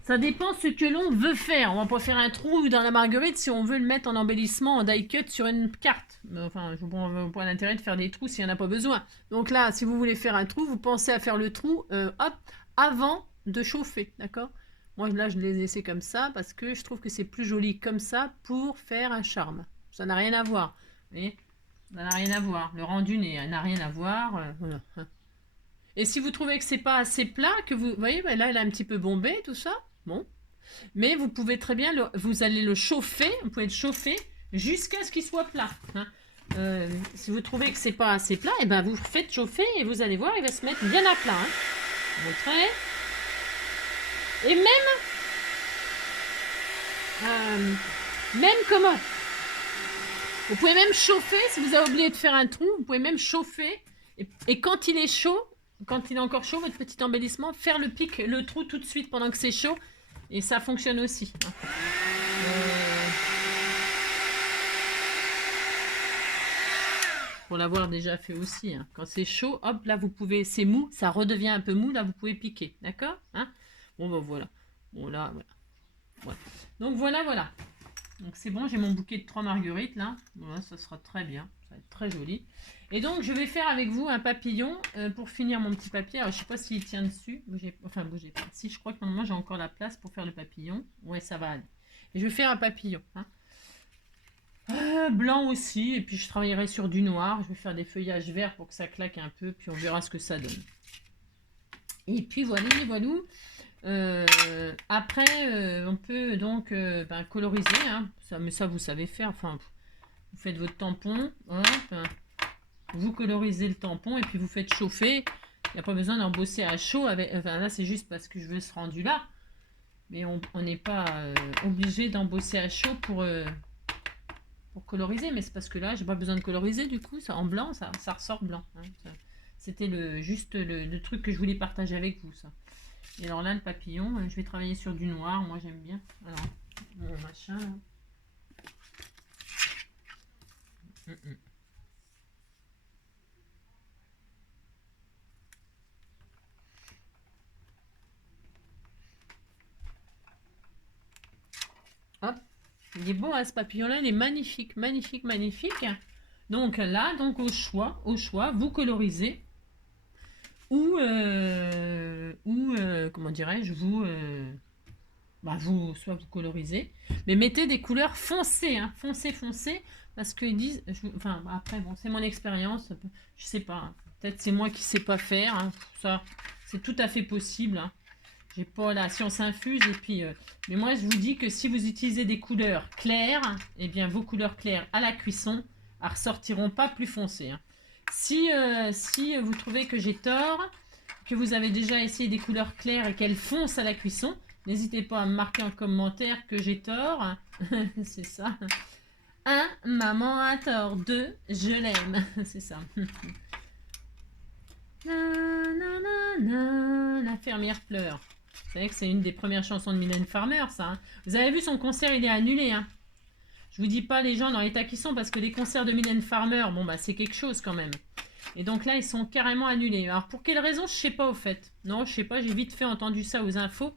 Ça dépend ce que l'on veut faire. On va pas faire un trou dans la marguerite si on veut le mettre en embellissement, en die cut sur une carte. Mais enfin, je vois pas l'intérêt de faire des trous s'il n'y en a pas besoin. Donc là, si vous voulez faire un trou, vous pensez à faire le trou, hop, avant de chauffer. D'accord ? Moi, là, je les laissé comme ça parce que je trouve que c'est plus joli comme ça pour faire un charme. Ça n'a rien à voir. Vous voyez ? Ça n'a rien à voir. Le rendu n'a rien à voir. Voilà. Et si vous trouvez que c'est pas assez plat, que vous voyez, ben là, elle a un petit peu bombé, tout ça. Bon. Mais vous pouvez très bien, vous allez le chauffer. Vous pouvez le chauffer jusqu'à ce qu'il soit plat. Hein. Si vous trouvez que c'est pas assez plat, et ben vous faites chauffer et vous allez voir, il va se mettre bien à plat. Hein. Vous montrez. Et même comment vous pouvez même chauffer, si vous avez oublié de faire un trou, vous pouvez même chauffer. Et quand il est chaud, quand il est encore chaud, votre petit embellissement, faire le pic, le trou tout de suite pendant que c'est chaud. Et ça fonctionne aussi. Pour l'avoir déjà fait aussi. Hein. Quand c'est chaud, hop, là vous pouvez, c'est mou, ça redevient un peu mou, là vous pouvez piquer. D'accord hein. Bon, ben voilà. Bon, là, voilà. Ouais. Donc voilà. Donc c'est bon, j'ai mon bouquet de 3 marguerites là. Voilà, ça sera très bien. Ça va être très joli. Et donc je vais faire avec vous un papillon pour finir mon petit papier. Alors je sais pas s'il tient dessus. Bougez pas. Si, je crois que normalement j'ai encore la place pour faire le papillon. Ouais, ça va aller. Et je vais faire un papillon. Hein. Blanc aussi. Et puis je travaillerai sur du noir. Je vais faire des feuillages verts pour que ça claque un peu. Puis on verra ce que ça donne. Et puis voilà. Après, on peut donc coloriser, hein. Mais ça vous savez faire. Enfin, vous faites votre tampon, hop, vous colorisez le tampon et puis vous faites chauffer. Il n'y a pas besoin d'en bosser à chaud. Enfin, là, c'est juste parce que je veux ce rendu là. Mais on n'est pas obligé d'en bosser à chaud pour coloriser. Mais c'est parce que là, j'ai pas besoin de coloriser du coup. Ça, en blanc, ça ressort blanc. Hein. C'était juste le truc que je voulais partager avec vous, ça. Et alors là, le papillon, je vais travailler sur du noir. Moi, j'aime bien. Alors, mon machin, là. Hop. Il est beau, hein, ce papillon-là. Il est magnifique. Donc là, donc au choix, vous colorisez. Ou comment dirais-je, soit vous colorisez, mais mettez des couleurs foncées, hein, foncées, parce qu'ils disent, après, bon, c'est mon expérience, je sais pas, hein, peut-être c'est moi qui sais pas faire, hein, ça, c'est tout à fait possible, hein. J'ai pas la science infuse, et puis, mais moi, je vous dis que si vous utilisez des couleurs claires, eh bien, vos couleurs claires à la cuisson, elles ressortiront pas plus foncées, hein. Si vous trouvez que j'ai tort, que vous avez déjà essayé des couleurs claires et qu'elles foncent à la cuisson, n'hésitez pas à me marquer en commentaire que j'ai tort. C'est ça. 1. Maman a tort. 2. Je l'aime. C'est ça. La fermière pleure. Vous savez que c'est une des premières chansons de Mylène Farmer, ça. Hein. Vous avez vu son concert, il est annulé. Hein. Je vous dis pas les gens dans l'état qu'ils sont parce que les concerts de Mylène Farmer, bon bah c'est quelque chose quand même. Et donc là, ils sont carrément annulés. Alors pour quelle raison, je sais pas au fait. Non, je sais pas, j'ai vite fait entendu ça aux infos.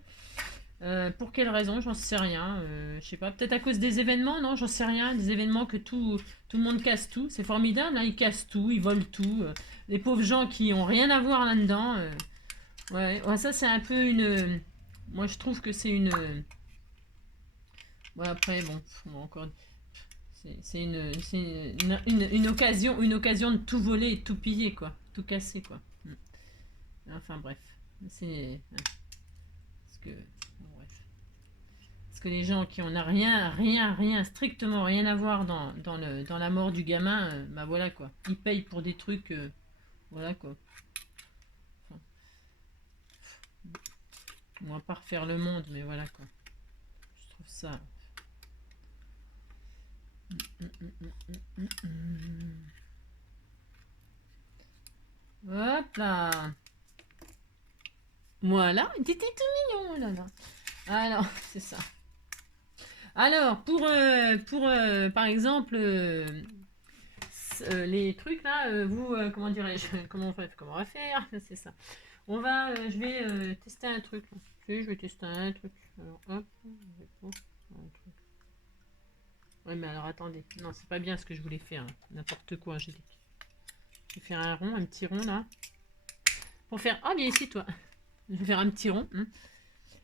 Pour quelle raison, j'en sais rien. Je sais pas, peut-être à cause des événements, non, j'en sais rien. Des événements que tout le monde casse tout. C'est formidable, hein, ils cassent tout, ils volent tout. Les pauvres gens qui ont rien à voir là-dedans. Ouais, ça c'est un peu une... Moi je trouve que c'est une... Ouais, après, bon, encore... C'est une occasion de tout voler et de tout piller, quoi. Tout casser, quoi. Enfin, bref. C'est... Parce que... Bref. Parce que les gens qui en a rien, strictement rien à voir dans la mort du gamin, bah voilà quoi. Ils payent pour des trucs, voilà quoi. Enfin, on va pas refaire le monde, mais voilà quoi. Je trouve ça. Hop là. Voilà, t'étais tout mignon là là. Alors, c'est ça. Alors, par exemple, les trucs là, comment dirais-je, comment on va faire? C'est ça. Je vais tester un truc. Là. Je vais tester un truc. Alors, hop, je vais prendre un truc. Ouais, mais alors attendez. Non, c'est pas bien ce que je voulais faire. Hein. N'importe quoi, Angélique. Je vais faire un petit rond là. Pour faire. Ah, viens ici, toi. Je vais faire un petit rond. Hein.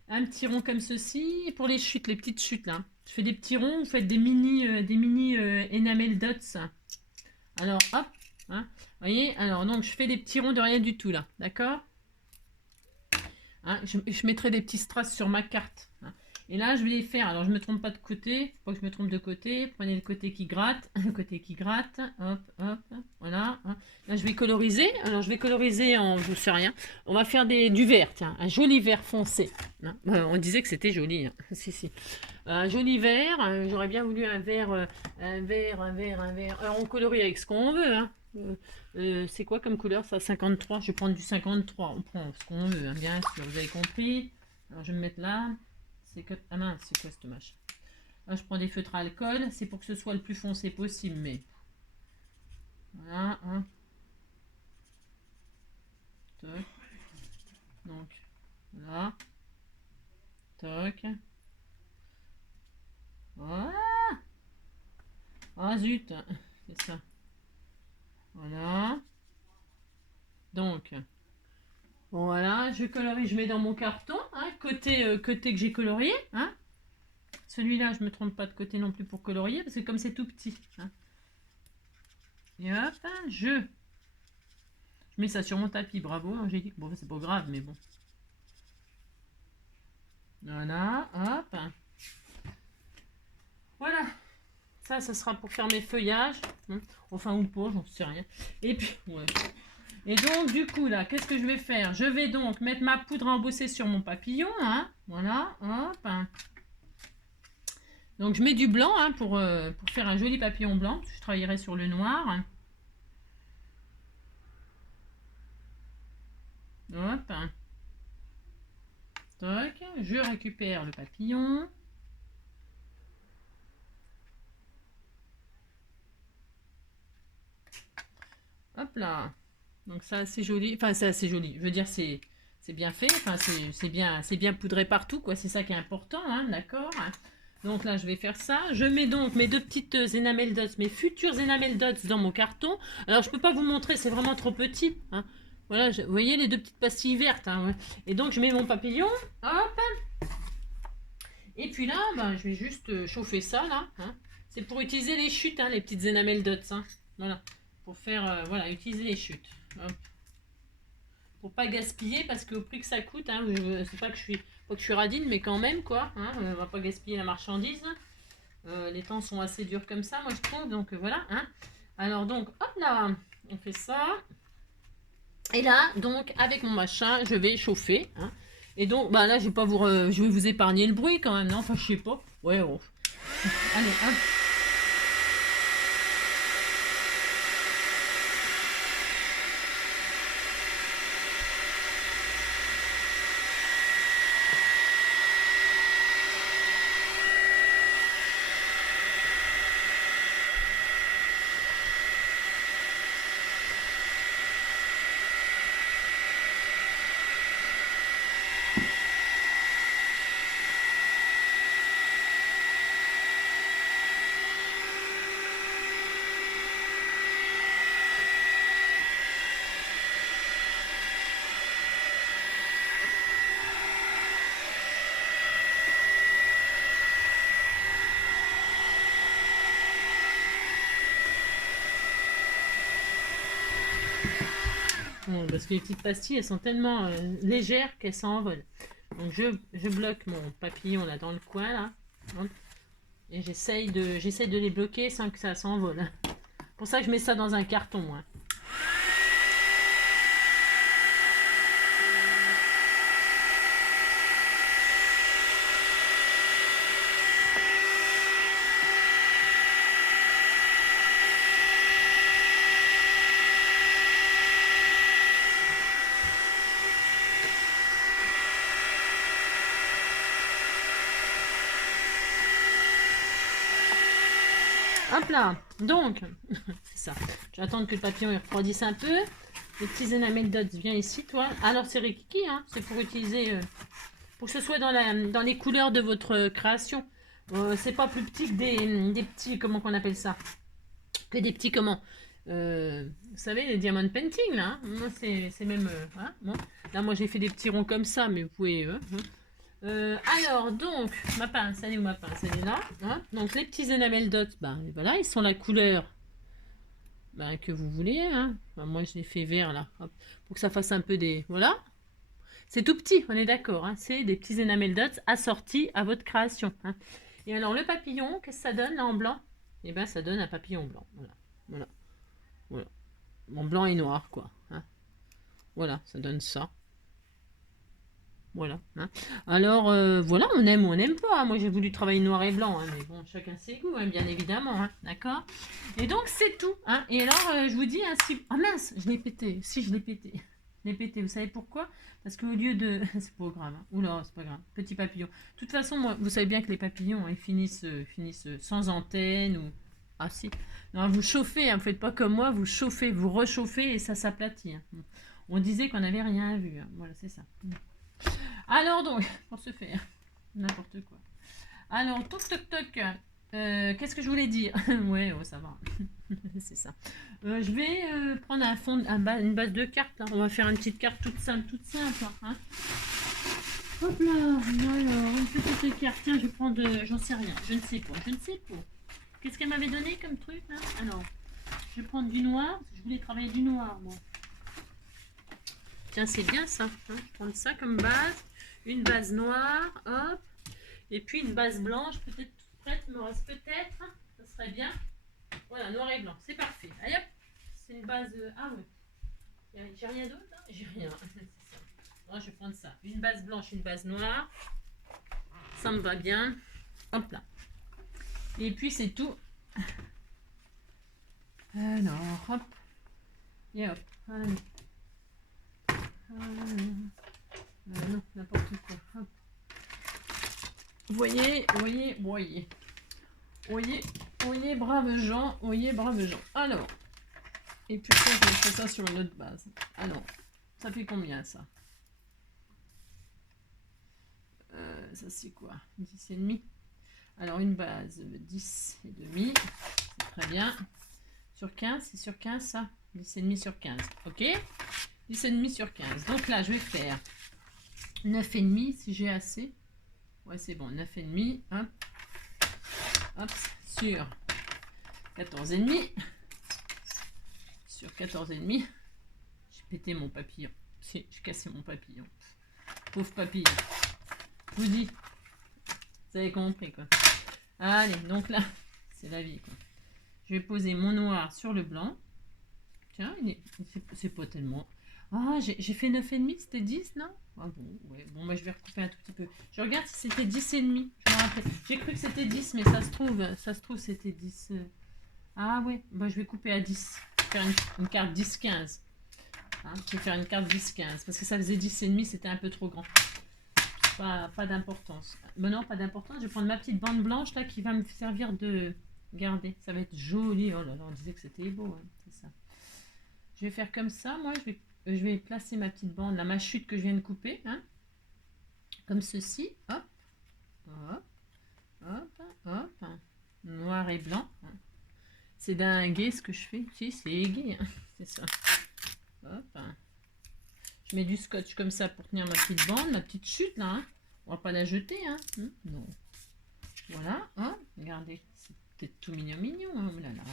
Un petit rond comme ceci. Et pour les chutes, les petites chutes là. Je fais des petits ronds. Vous faites des mini enamel dots. Alors, hop. Hein. Vous voyez. Alors, donc, je fais des petits ronds de rien du tout là. D'accord. Hein, je mettrai des petits strass sur ma carte. Hein. Et là, je vais les faire. Alors, je ne me trompe pas de côté. Faut pas que je me trompe de côté. Prenez le côté qui gratte. Le côté qui gratte. Hop, hop. Voilà. Hein. Là, je vais coloriser. Alors, je vais coloriser en... Je sais rien. On va faire du vert. Tiens, un joli vert foncé. Hein. On disait que c'était joli. Hein. Si, si. Un joli vert. J'aurais bien voulu un vert. Alors, on colorie avec ce qu'on veut. Hein. C'est quoi comme couleur ça? 53. Je vais prendre du 53. On prend ce qu'on veut, hein, bien sûr, vous avez compris. Alors je vais me mettre là. C'est que... Ah mince, c'est quoi ce machin? Là je prends des feutres à alcool. C'est pour que ce soit le plus foncé possible, mais... Voilà, hein. Toc. Donc, là. Toc. Voilà. Ah zut, c'est ça. Voilà. Donc, voilà, je colorie, je mets dans mon carton, hein, côté que j'ai colorié. Hein. Celui-là, je ne me trompe pas de côté non plus pour colorier, parce que comme c'est tout petit. Hein. Et hop, je mets ça sur mon tapis, bravo. J'ai dit que bon, c'est pas grave, mais bon. Voilà, hop. Voilà. Ça sera pour faire mes feuillages. Hein. Enfin, ou pas, j'en sais rien. Et puis, ouais. Et donc, du coup, là, qu'est-ce que je vais faire? Je vais donc mettre ma poudre à embosser sur mon papillon. Hein. Voilà, hop. Donc, je mets du blanc hein, pour faire un joli papillon blanc. Je travaillerai sur le noir. Hop. Toc. Je récupère le papillon. Hop là. Donc ça c'est joli. Enfin c'est assez joli. Je veux dire c'est bien fait. Enfin c'est bien poudré partout quoi. C'est ça qui est important. Hein, d'accord. Donc là je vais faire ça. Je mets donc mes deux petites enamel dots, mes futures enamel dots dans mon carton. Alors je peux pas vous montrer, c'est vraiment trop petit. Hein. Voilà, vous voyez les deux petites pastilles vertes. Hein, ouais. Et donc je mets mon papillon. Hop. Et puis là, ben, je vais juste chauffer ça là. Hein. C'est pour utiliser les chutes, hein, les petites enamel dots. Hein. Voilà. Pour faire, voilà, utiliser les chutes. Hop. Pour pas gaspiller, parce qu'au prix que ça coûte, hein, c'est pas que je suis radine, mais quand même, quoi. Hein, on va pas gaspiller la marchandise. Les temps sont assez durs comme ça, moi je trouve. Donc voilà. Hein. Alors donc, hop là, on fait ça. Et là, donc, avec mon machin, je vais chauffer. Hein. Et donc, bah là, je vais vous épargner le bruit quand même, non? Enfin, je sais pas. Ouais, oh. Allez, hop. Bon, parce que les petites pastilles, elles sont tellement légères qu'elles s'envolent. Donc je bloque mon papillon là dans le coin là. Hop. Et j'essaye de les bloquer sans que ça s'envole. Pour ça que je mets ça dans un carton. Hein. Hop là, donc, c'est ça. Je vais attendre que le papillon il refroidisse un peu. Les petits enamel dots, viens ici, toi. Alors, c'est Rikiki, hein. C'est pour utiliser, pour que ce soit dans les couleurs de votre création. C'est pas plus petit que des petits, comment qu'on appelle ça? Que des petits, comment? Vous savez, les diamond painting, là. Hein. Moi, c'est même, hein, bon. Là, moi, j'ai fait des petits ronds comme ça, mais vous pouvez, alors, donc, ma pince, elle est où ma pince? Elle est là. Hein, donc, les petits enamel dots, ben, voilà, ils sont la couleur que vous voulez. Hein. Ben, moi, je les fais vert, là, hop, pour que ça fasse un peu des... Voilà. C'est tout petit, on est d'accord. Hein, c'est des petits enamel dots assortis à votre création. Hein. Et alors, le papillon, qu'est-ce que ça donne, là, en blanc? Eh bien, ça donne un papillon blanc. Voilà. Voilà. Voilà. En blanc et noir, quoi. Hein. Voilà, ça donne ça. Voilà. Hein. Alors, voilà, on aime ou on n'aime pas. Moi, j'ai voulu travailler noir et blanc, hein, mais bon, chacun ses goûts, hein, bien évidemment. Hein, d'accord. Et donc, c'est tout. Hein. Et alors, je vous dis, hein, si... Ah mince, je l'ai pété. Si, je l'ai pété. Je l'ai pété. Vous savez pourquoi? Parce qu'au lieu de... c'est pas grave. Hein. Oula, c'est pas grave. Petit papillon. De toute façon, moi, vous savez bien que les papillons, hein, ils finissent sans antenne ou... Ah si. Non, vous chauffez, hein, vous faites pas comme moi, vous chauffez, vous réchauffez et ça s'aplatit. Hein. On disait qu'on n'avait rien vu. Hein. Voilà, c'est ça. Alors donc, pour se faire n'importe quoi. Alors, toc toc toc. Qu'est-ce que je voulais dire? Ouais, oh, ça va. C'est ça. Je vais prendre un fond, une base de cartes. Hein. On va faire une petite carte toute simple. Hein. Hop là. Alors, une petite carte. Tiens, je vais prendre, j'en sais rien. Je ne sais pas. Qu'est-ce qu'elle m'avait donné comme truc là? Alors, je vais prendre du noir. Je voulais travailler du noir, moi. Tiens, c'est bien ça. Hein. Je vais prendre ça comme base. Une base noire, hop. Et puis une base blanche, peut-être toute prête, il me reste peut-être. Ça serait bien. Voilà, noir et blanc, c'est parfait. Allez hop. C'est une base... Ah ouais. J'ai rien d'autre hein. J'ai rien. Bon, je vais prendre ça. Une base blanche, une base noire. Ça me va bien. Hop là. Et puis c'est tout. Alors, hop. Et hop. Allez. Non, n'importe quoi. Hop. Voyez, braves gens, Alors, et puis ça, je vais faire ça sur une autre base. Alors, ça fait combien ça? Ça c'est quoi? 10 et demi. Alors, une base 10 et demi, c'est très bien. Sur 15, c'est sur 15 ça? 10 et demi sur 15, ok? 10 et demi sur 15. Donc là, je vais faire 9 et demi si j'ai assez. Ouais, c'est bon, 9 et demi. Hop. Hop, sur 14 et demi. Sur 14 et demi. J'ai pété mon papillon. J'ai cassé mon papillon. Pauvre papillon. Je vous dis. Vous avez compris, quoi. Allez, donc là, c'est la vie, quoi. Je vais poser mon noir sur le blanc. Tiens, c'est pas tellement... Ah, j'ai fait 9,5, c'était 10, non? Ah bon, ouais. Bon, moi je vais recouper un tout petit peu. Je regarde si c'était 10,5. Je me rappelle. J'ai cru que c'était 10, mais ça se trouve c'était 10. Ah ouais, bah, je vais couper à 10. Faire une carte 10-15. Hein, je vais faire une carte 10-15. Parce que ça faisait 10,5, c'était un peu trop grand. Pas d'importance. Bon, non, pas d'importance. Je vais prendre ma petite bande blanche là qui va me servir de garder. Ça va être joli. Oh là là, on disait que c'était beau. Hein, c'est ça. Je vais faire comme ça. Moi, je vais placer ma petite bande, là, ma chute que je viens de couper. Hein, comme ceci. Hop. Hop. Hop. Hop. Hein, noir et blanc. Hein. C'est dingue ce que je fais. Si, c'est aigué. Hein, c'est ça. Hop. Hein. Je mets du scotch comme ça pour tenir ma petite bande, ma petite chute là. Hein. On va pas la jeter. Hein. Non. Voilà. Hein. Regardez. C'est peut-être tout mignon. Hein. Oh là là.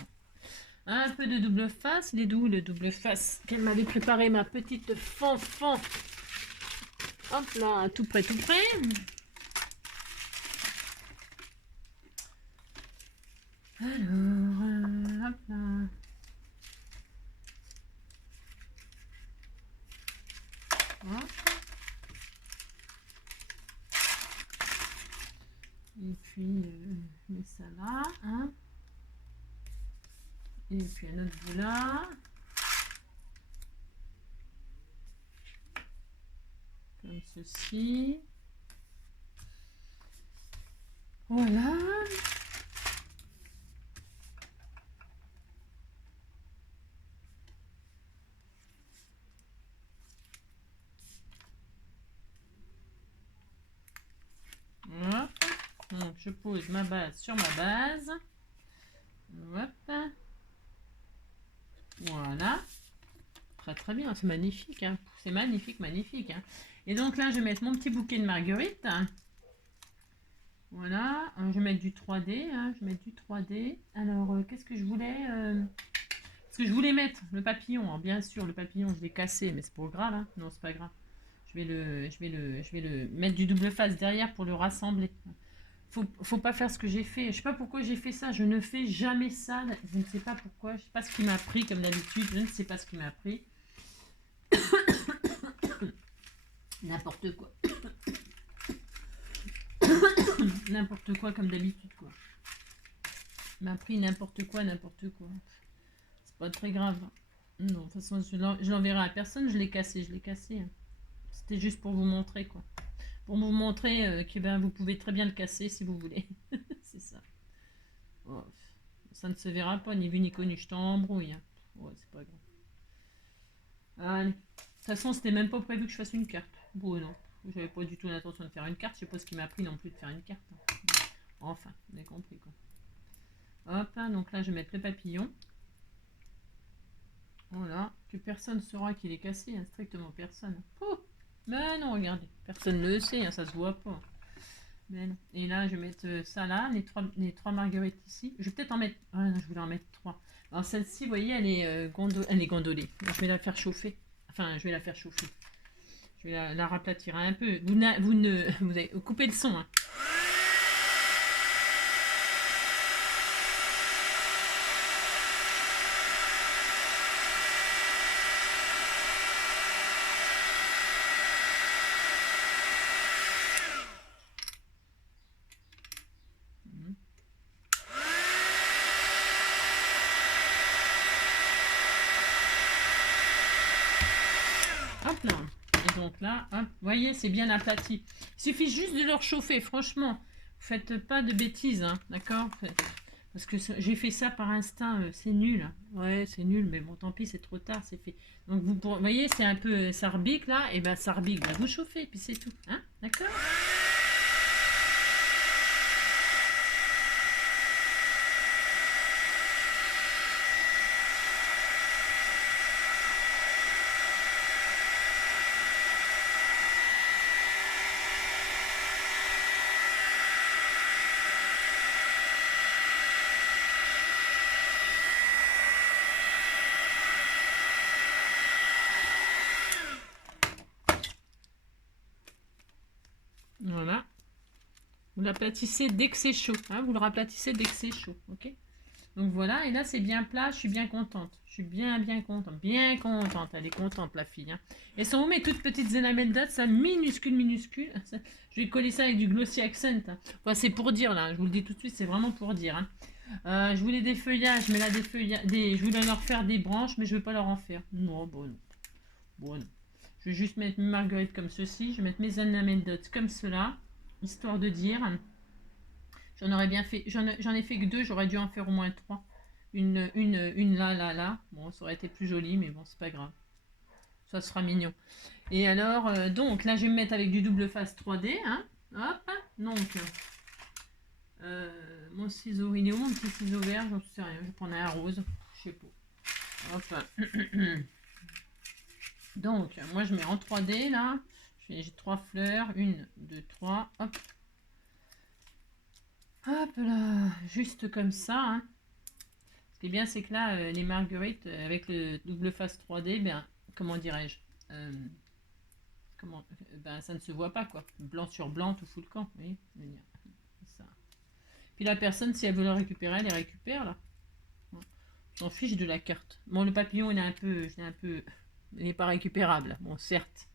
Un peu de double face. Il est d'où le double face qu'elle m'avait préparé, ma petite fanfan. Hop là. Tout près. Alors, hop là. Hop. Et puis, je mets ça là. Hein. Et puis un autre bout là. Comme ceci. Voilà. Hop. Donc je pose ma base sur ma base. Hop. Voilà. Très très bien, c'est magnifique. Hein. C'est magnifique, magnifique. Hein. Et donc là, je vais mettre mon petit bouquet de marguerite. Voilà, je vais mettre du 3D. Hein. Je vais mettre du 3D. Alors, qu'est-ce que je voulais Parce que je voulais mettre le papillon. Alors, bien sûr, le papillon, je l'ai cassé, mais c'est pas grave. Hein. Non, c'est pas grave. Je vais le mettre du double face derrière pour le rassembler. Faut pas faire ce que j'ai fait. Je sais pas pourquoi j'ai fait ça. Je ne fais jamais ça. Je ne sais pas pourquoi. Je sais pas ce qui m'a pris comme d'habitude. Je ne sais pas ce qui m'a pris. N'importe quoi. N'importe quoi comme d'habitude quoi. M'a pris n'importe quoi. C'est pas très grave. Non, de toute façon, je l'enverrai à personne. Je l'ai cassé. Hein. C'était juste pour vous montrer quoi. Pour vous montrer que ben, vous pouvez très bien le casser si vous voulez. C'est ça. Oh, ça ne se verra pas, ni vu ni connu. Je t'embrouille. Hein. Ouais, c'est pas grave. Allez. De toute façon, c'était même pas prévu que je fasse une carte. Bon, non. J'avais pas du tout l'intention de faire une carte. Je sais pas ce qui m'a pris non plus de faire une carte. Enfin, vous avez compris quoi. Hop, donc là, je vais mettre le papillon. Voilà. Que personne ne saura qu'il est cassé. Hein, strictement personne. Oh, mais non, regardez. Personne ne le sait. Hein, ça se voit pas. Mais non. Et là, je vais mettre ça là, les trois marguerites ici. Je vais peut-être en mettre... Ah non, je voulais en mettre 3. Alors celle-ci, vous voyez, elle est gondolée. Alors, je vais la faire chauffer. Enfin, je vais la faire chauffer. Je vais la raplatir un peu. Vous avez coupé le son. Hein. Hop là. Et donc là, hop, vous voyez, c'est bien aplati. Il suffit juste de le réchauffer, franchement. Vous faites pas de bêtises, hein, d'accord? Parce que j'ai fait ça par instinct, c'est nul. Ouais, c'est nul, mais bon, tant pis, c'est trop tard, c'est fait. Donc vous voyez, c'est un peu ça rebique là, et ben ça rebique, ben, vous chauffez, puis c'est tout, hein, d'accord? Voilà. Vous l'aplatissez dès que c'est chaud, hein, vous le raplatissez dès que c'est chaud, ok? Donc voilà, et là c'est bien plat, je suis bien contente. Je suis bien contente, bien contente. Elle est contente la fille. Hein. Et sont où mes toutes petites enamel dots, ça minuscule. Je vais coller ça avec du glossy accent. Hein. Enfin, c'est pour dire là, je vous le dis tout de suite, c'est vraiment pour dire. Hein. Je voulais des feuillages, mais là je voulais leur faire des branches, mais je ne veux pas leur en faire. Non, bon non. Bon non. Je vais juste mettre mes marguerites comme ceci, je vais mettre mes enamel dots comme cela, histoire de dire. J'en aurais bien fait, j'en ai fait que 2, j'aurais dû en faire au moins 3. Une là. Bon, ça aurait été plus joli, mais bon, c'est pas grave. Ça sera mignon. Et alors, donc, là, je vais me mettre avec du double face 3D. Hein. Hop. Donc, mon ciseau, il est où mon petit ciseau vert? J'en sais rien. Je vais prendre un rose. Je sais pas. Hop. Donc, moi, je mets en 3D, là. J'ai 3 fleurs. 1, 2, 3. Hop. Hop là. Juste comme ça, hein. Ce qui est bien, c'est que là, les marguerites, avec le double face 3D, ben, comment dirais-je ben, ça ne se voit pas, quoi. Blanc sur blanc, tout fout le camp, vous voyez ça. Puis la personne, si elle veut le récupérer, elle les récupère là. On s'en fiche de la carte. Bon, le papillon, il n'est pas récupérable. Bon, certes.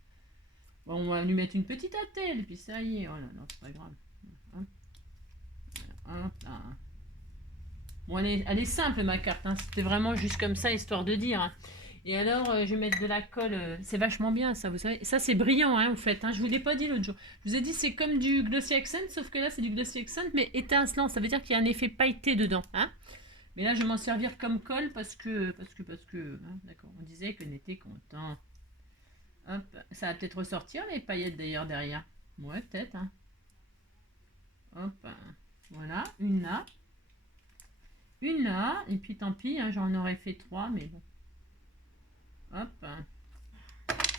Bon, on va lui mettre une petite attelle, et puis ça y est. Oh là là, c'est pas grave. Hop, hop là. Bon, elle est simple ma carte. Hein. C'était vraiment juste comme ça, histoire de dire. Hein. Et alors, je vais mettre de la colle. C'est vachement bien, ça, vous savez. Ça, c'est brillant, hein, en fait. Hein. Je vous l'ai pas dit l'autre jour. Je vous ai dit, c'est comme du Glossy Accent, sauf que là, c'est du Glossy Accent, mais étincelant. Ça veut dire qu'il y a un effet pailleté dedans. Hein. Mais là, je vais m'en servir comme colle parce que hein, d'accord, on disait qu'on était content. Hop, ça va peut-être ressortir les paillettes d'ailleurs derrière. Ouais, peut-être. Hein. Hop, voilà, une là. Une là, et puis tant pis, hein, j'en aurais fait 3, mais bon. Hop.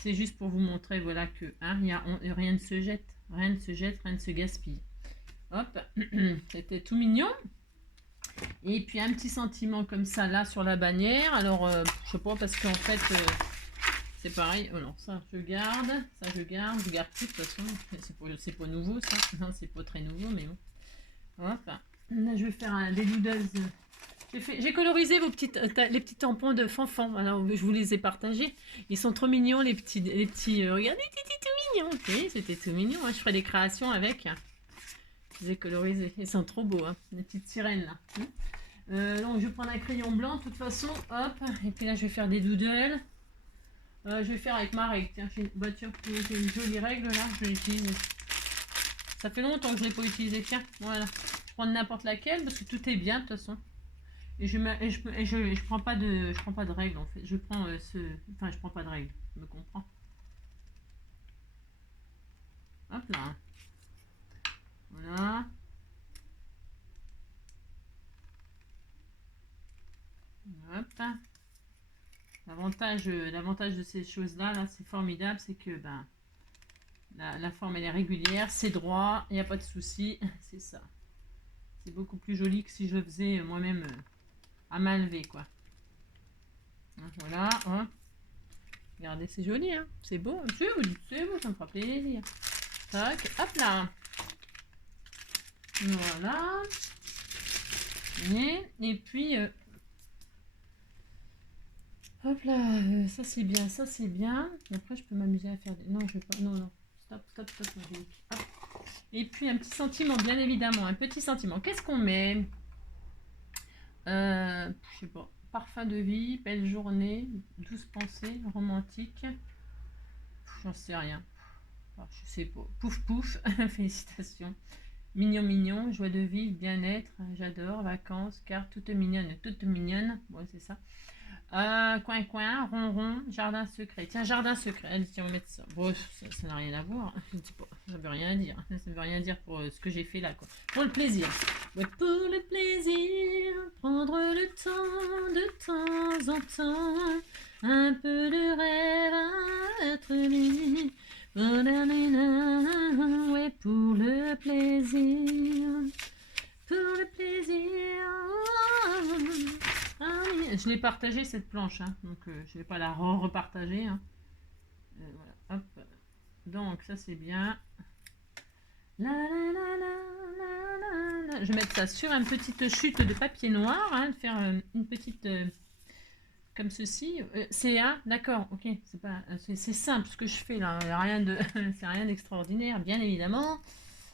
C'est juste pour vous montrer, voilà, que hein, rien ne se jette. Rien ne se jette, rien ne se gaspille. Hop, c'était tout mignon. Et puis un petit sentiment comme ça là sur la bannière. Alors, je sais pas, parce qu'en fait, c'est pareil. Oh non, ça je garde, je garde tout de toute façon. C'est pas nouveau ça. Non, c'est pas très nouveau, mais bon. Hop. Là, je vais faire des doodles. J'ai colorisé les petits tampons de Fanfan. Alors, je vous les ai partagés. Ils sont trop mignons, les petits. Regardez, c'était tout mignon. Oui, c'était tout mignon. Hein. Je ferai des créations avec. Je les ai colorisés. Ils sont trop beaux, hein. Les petites sirènes là. Donc, je vais prendre un crayon blanc, de toute façon. Hop. Et puis là, je vais faire des doodles. Je vais faire avec ma règle. Tiens, j'ai une jolie règle là. Je l'utilise. Ça fait longtemps que je ne l'ai pas utilisée. Tiens, voilà. Je prends n'importe laquelle parce que tout est bien, de toute façon. Et je prends pas de règles en fait. Je prends je prends pas de règles. Je me comprends. Hop là. Voilà. Hop. L'avantage de ces choses-là, là, c'est formidable, c'est que ben, la forme elle est régulière, c'est droit, il n'y a pas de souci, c'est ça. C'est beaucoup plus joli que si je le faisais moi-même à main levée, quoi. Voilà, hein. Regardez, c'est joli, hein. C'est beau, c'est beau, ça me fera plaisir. Tac, hop là. Voilà. Et puis, hop là, ça c'est bien, ça c'est bien. Et après, je peux m'amuser à faire des... Non, je vais pas... Non. Stop. Hop. Et puis, un petit sentiment, bien évidemment. Un petit sentiment. Qu'est-ce qu'on met je sais pas. Parfum de vie, belle journée, douce pensée, romantique. J'en sais rien. Je sais pas. Pouf, félicitations. Mignon, joie de vivre, bien-être, j'adore, vacances, carte toute mignonne. Bon, c'est ça. Coin, ronron, jardin secret. Tiens, jardin secret. Allez, tiens, on va mettre ça. Bon, ça n'a rien à voir. Je sais pas, ça veut rien dire. Ça veut rien dire pour ce que j'ai fait là, quoi. Pour le plaisir. Ouais, pour le plaisir, prendre le temps en temps, un peu de rêve à être mis. Ouais, pour le plaisir. Pour le plaisir. Je l'ai partagé cette planche, hein, donc je vais pas la repartager. Hein. Voilà, hop. Donc ça c'est bien. Je vais mettre ça sur une petite chute de papier noir, hein, faire une petite comme ceci. D'accord, ok, c'est simple ce que je fais là, c'est rien d'extraordinaire, bien évidemment.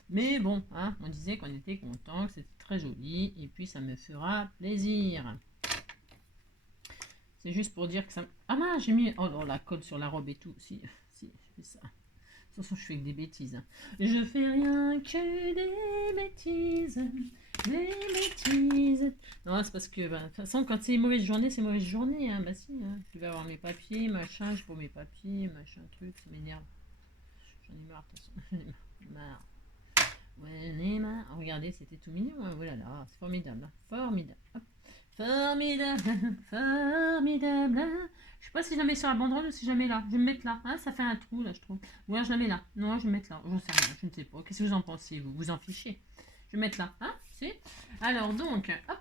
Mais bon, hein, on disait qu'on était content, que c'était très joli, et puis ça me fera plaisir. C'est juste pour dire que ça... Ah mince, j'ai mis... Oh, la colle sur la robe et tout. Si, je fais ça. De toute façon, je fais que des bêtises. Hein. Je fais rien que des bêtises. Des bêtises. Non, c'est parce que, de toute façon, quand c'est une mauvaise journée, c'est une mauvaise journée. Hein. Bah si, hein. Je vais avoir mes papiers, machin, je prends mes papiers, machin, truc, ça m'énerve. J'en ai marre, de toute façon. J'en ai marre. Ouais, j'en ai marre. Oh, regardez, c'était tout mignon. Hein. Voilà, là, c'est formidable. Hein. Formidable. Hop. Formidable. Je sais pas si je la mets sur la banderole ou si je la mets là. Je vais me mettre là. Hein, ça fait un trou là, je trouve. Ou alors je la mets là. Non, je vais me mettre là. J'en sais rien, je ne sais pas. Qu'est-ce que vous en pensez, vous? Vous en fichez. Je vais mettre là. Hein, c'est. Alors donc, hop.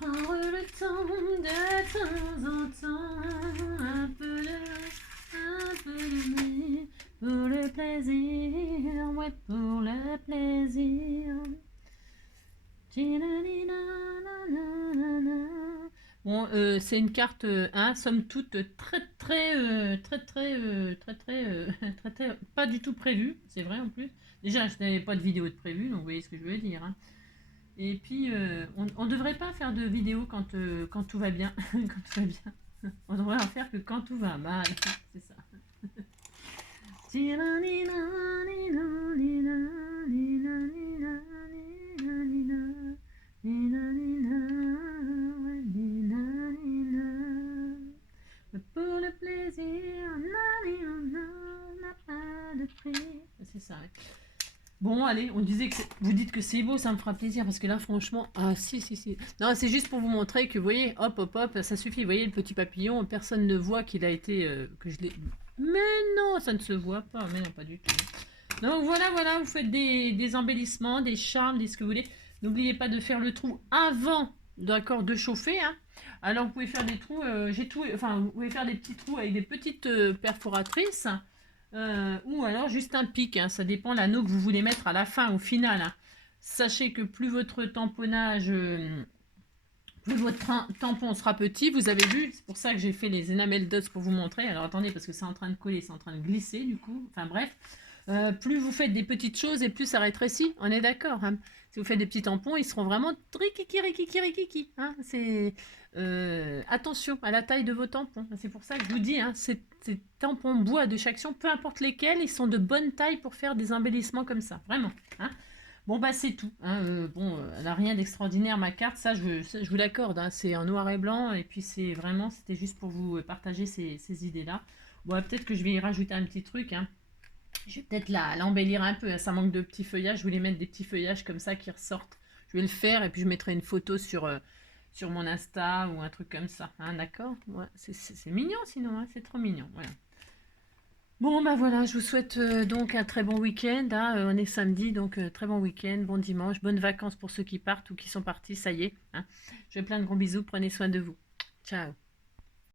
Prendre le temps de temps en temps. Un peu de nuit. Pour le plaisir. Ouais, pour le plaisir. Bon, c'est une carte, somme toute, pas du tout prévue, c'est vrai en plus. Déjà, je n'avais pas de vidéo de prévue, donc vous voyez ce que je veux dire. Hein. Et puis, on ne devrait pas faire de vidéo quand tout va bien. Quand tout va bien. On devrait en faire que quand tout va mal. C'est ça. Pour le plaisir, on n'a pas de prix. C'est ça. Ouais. Bon, allez, on disait que vous dites que c'est beau, ça me fera plaisir parce que là, franchement, ah si, si, si. Non, c'est juste pour vous montrer que, vous voyez, hop, hop, hop, ça suffit. Vous voyez le petit papillon, personne ne voit qu'il a été, que je l'ai. Mais non, ça ne se voit pas. Mais non, pas du tout. Donc voilà, voilà, vous faites des embellissements, des charmes, des ce que vous voulez. N'oubliez pas de faire le trou avant, d'accord, de chauffer. Hein. Alors vous pouvez faire des trous, vous pouvez faire des petits trous avec des petites perforatrices. Ou alors juste un pic, hein, ça dépend l'anneau que vous voulez mettre à la fin, au final. Hein. Sachez que plus votre tamponnage, plus votre tampon sera petit, vous avez vu, c'est pour ça que j'ai fait les enamel dots pour vous montrer. Alors attendez, parce que c'est en train de coller, c'est en train de glisser du coup, enfin bref. Plus vous faites des petites choses et plus ça rétrécit, on est d'accord. Hein. Si vous faites des petits tampons, ils seront vraiment rikiki. Hein. C'est attention à la taille de vos tampons. C'est pour ça que je vous dis, hein, ces tampons bois de Chaction, peu importe lesquels, ils sont de bonne taille pour faire des embellissements comme ça, vraiment. Hein. Bon bah c'est tout. Hein. Elle n'a rien d'extraordinaire ma carte, ça je vous l'accorde. Hein. C'est en noir et blanc et puis c'est vraiment, c'était juste pour vous partager ces idées-là. Bon peut-être que je vais y rajouter un petit truc. Hein. Je vais peut-être l'embellir un peu, hein. Ça manque de petits feuillages, je voulais mettre des petits feuillages comme ça qui ressortent. Je vais le faire et puis je mettrai une photo sur mon Insta ou un truc comme ça, hein, d'accord. Ouais, c'est mignon sinon, hein, c'est trop mignon, voilà. Bon bah voilà, je vous souhaite donc un très bon week-end, hein. On est samedi, donc très bon week-end, bon dimanche, bonnes vacances pour ceux qui partent ou qui sont partis, ça y est. Hein. Je fais plein de gros bisous, prenez soin de vous. Ciao.